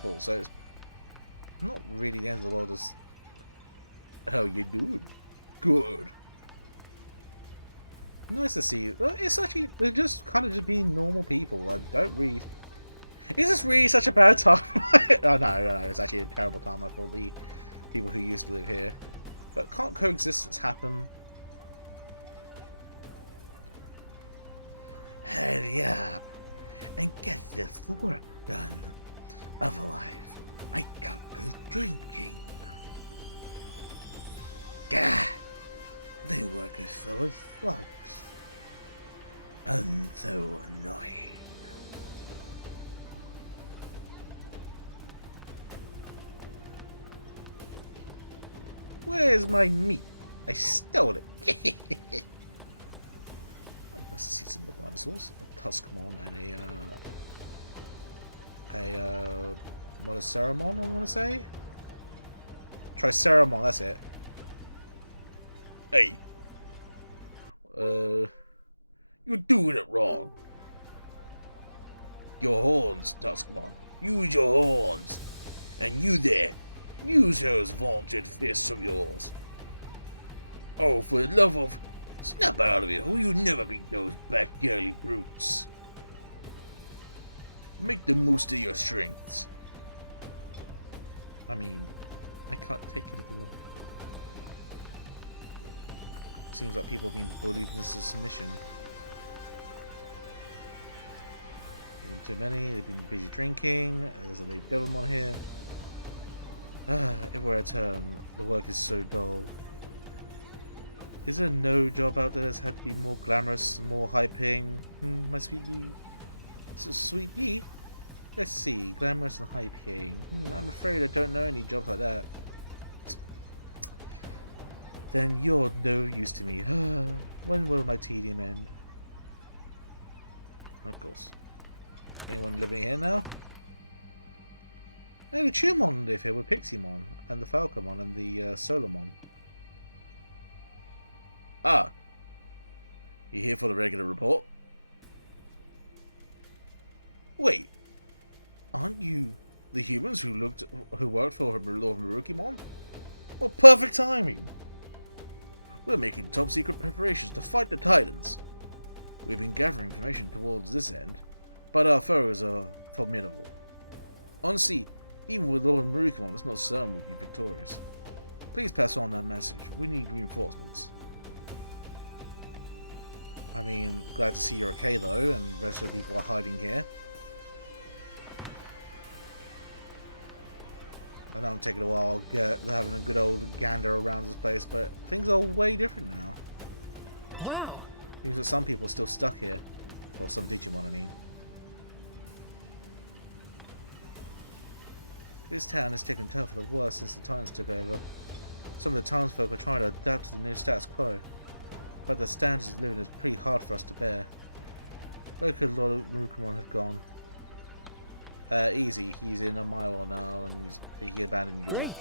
Great.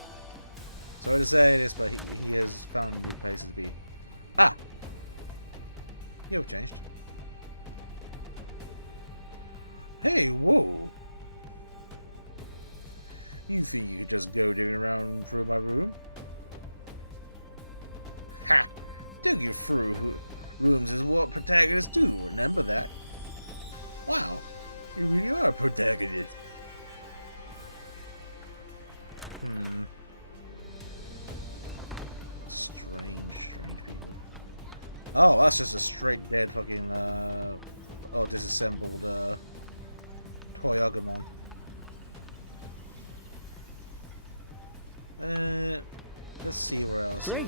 Great.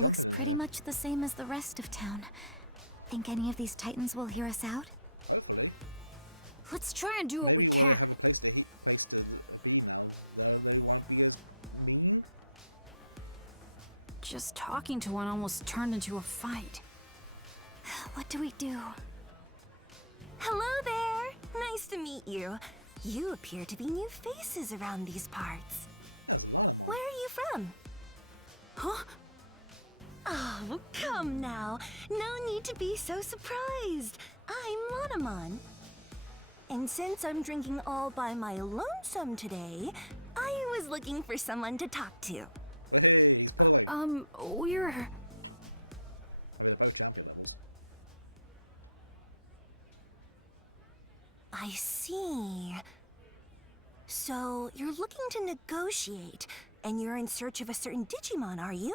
Looks pretty much the same as the rest of town. Think any of these Titans will hear us out? Let's try and do what we can. Just talking to one almost turned into a fight. What do we do? Hello there! Nice to meet you. You appear to be new faces around these parts. Where are you from? Huh? Oh, come now. No need to be so surprised. I'm Monimon. And since I'm drinking all by my lonesome today, I was looking for someone to talk to. We're... I see. So, you're looking to negotiate, and you're in search of a certain Digimon, are you?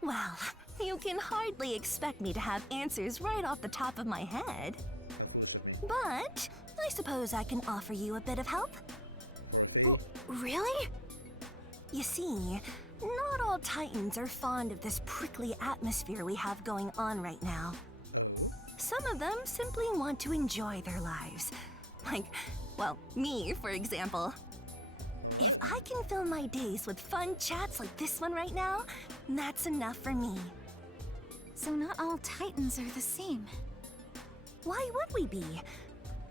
Well, you can hardly expect me to have answers right off the top of my head. But I suppose I can offer you a bit of help. Really? You see, not all Titans are fond of this prickly atmosphere we have going on right now. Some of them simply want to enjoy their lives. Like, well, me, for example. If I can fill my days with fun chats like this one right now, that's enough for me. So not all Titans are the same. Why would we be?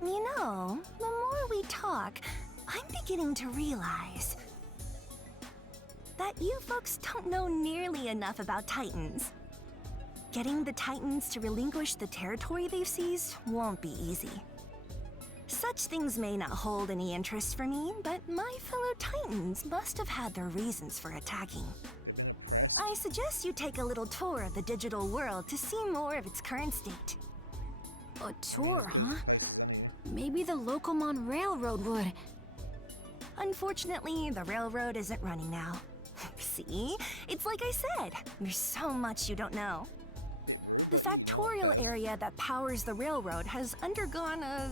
You know, the more we talk, I'm beginning to realize that you folks don't know nearly enough about Titans. Getting the Titans to relinquish the territory they've seized won't be easy. Such things may not hold any interest for me, but my fellow Titans must have had their reasons for attacking. I suggest you take a little tour of the digital world to see more of its current state. A tour, huh? Maybe the Locomon Railroad would. Unfortunately, the railroad isn't running now. See? It's like I said, there's so much you don't know. The factorial area that powers the railroad has undergone a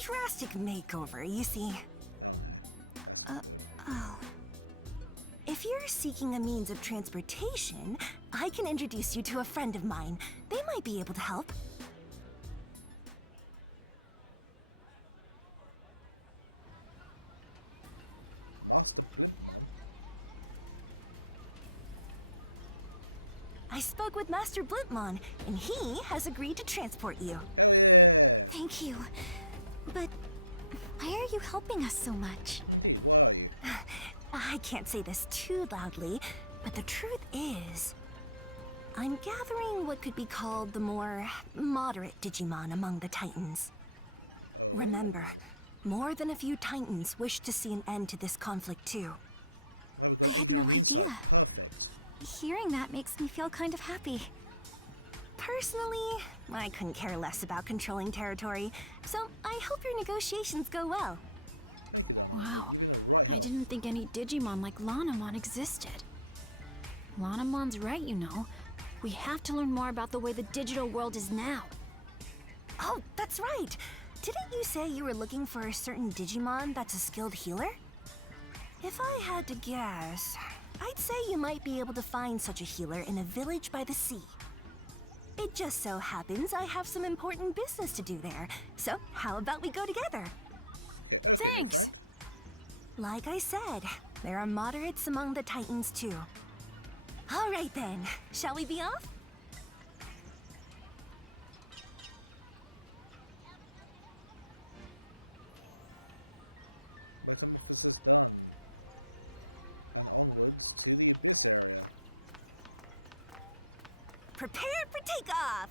drastic makeover, you see. Oh. If you're seeking a means of transportation, I can introduce you to a friend of mine. They might be able to help. I spoke with Master Blipmon, and he has agreed to transport you. Thank you. But why are you helping us so much? I can't say this too loudly, but the truth is, I'm gathering what could be called the more moderate Digimon among the Titans. Remember, more than a few Titans wish to see an end to this conflict too. I had no idea. Hearing that makes me feel kind of happy. Personally, I couldn't care less about controlling territory, so I hope your negotiations go well. Wow, I didn't think any Digimon like Lanamon existed. Lanamon's right, you know. We have to learn more about the way the digital world is now. Oh, that's right! Didn't you say you were looking for a certain Digimon that's a skilled healer? If I had to guess, I'd say you might be able to find such a healer in a village by the sea. It just so happens I have some important business to do there, so how about we go together? Thanks! Like I said, there are moderates among the Titans too. All right then, shall we be off? Prepare for takeoff!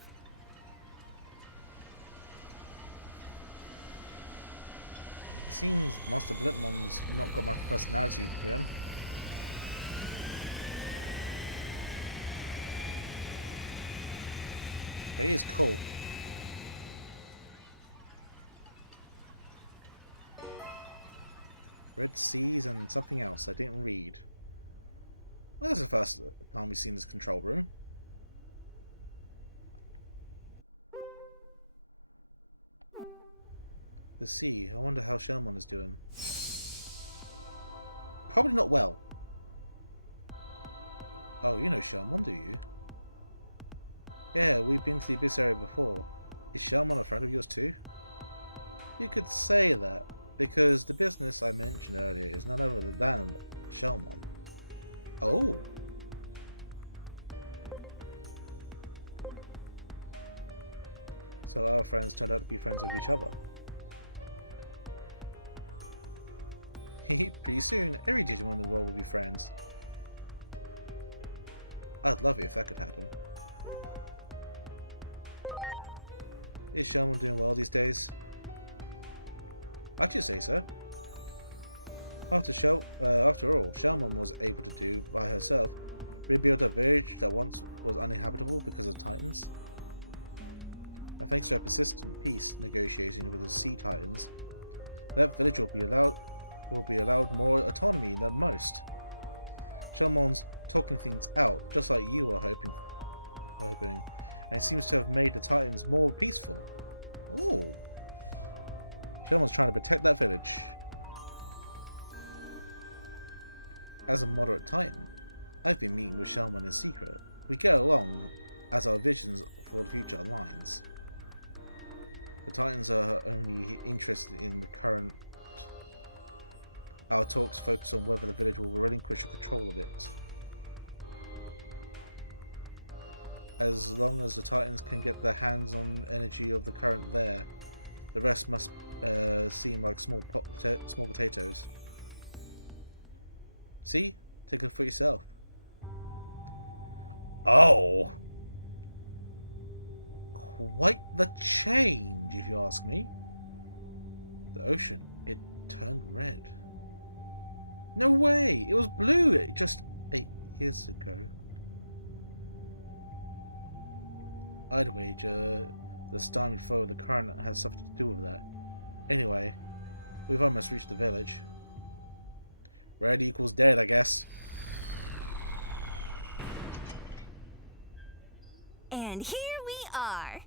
And here we are.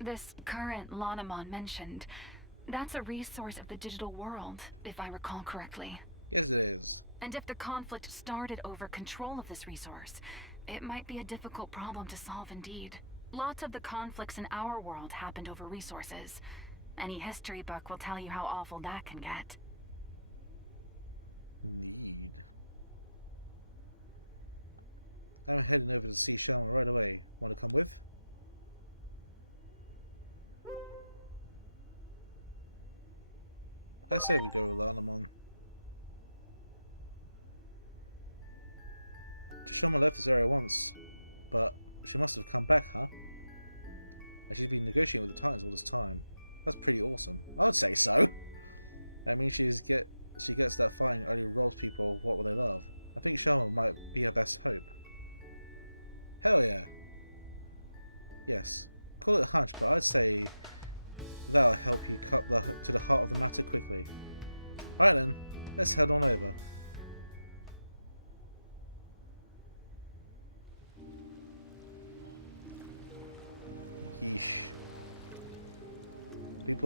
This current Lanamon mentioned, that's a resource of the digital world, if I recall correctly. And if the conflict started over control of this resource, it might be a difficult problem to solve indeed. Lots of the conflicts in our world happened over resources. Any history book will tell you how awful that can get.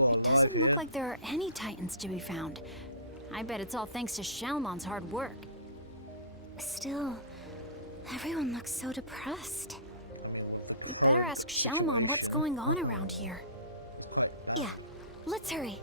It doesn't look like there are any Titans to be found. I bet it's all thanks to Shalmon's hard work. Still, everyone looks so depressed. We'd better ask Shalmon what's going on around here. Yeah, let's hurry.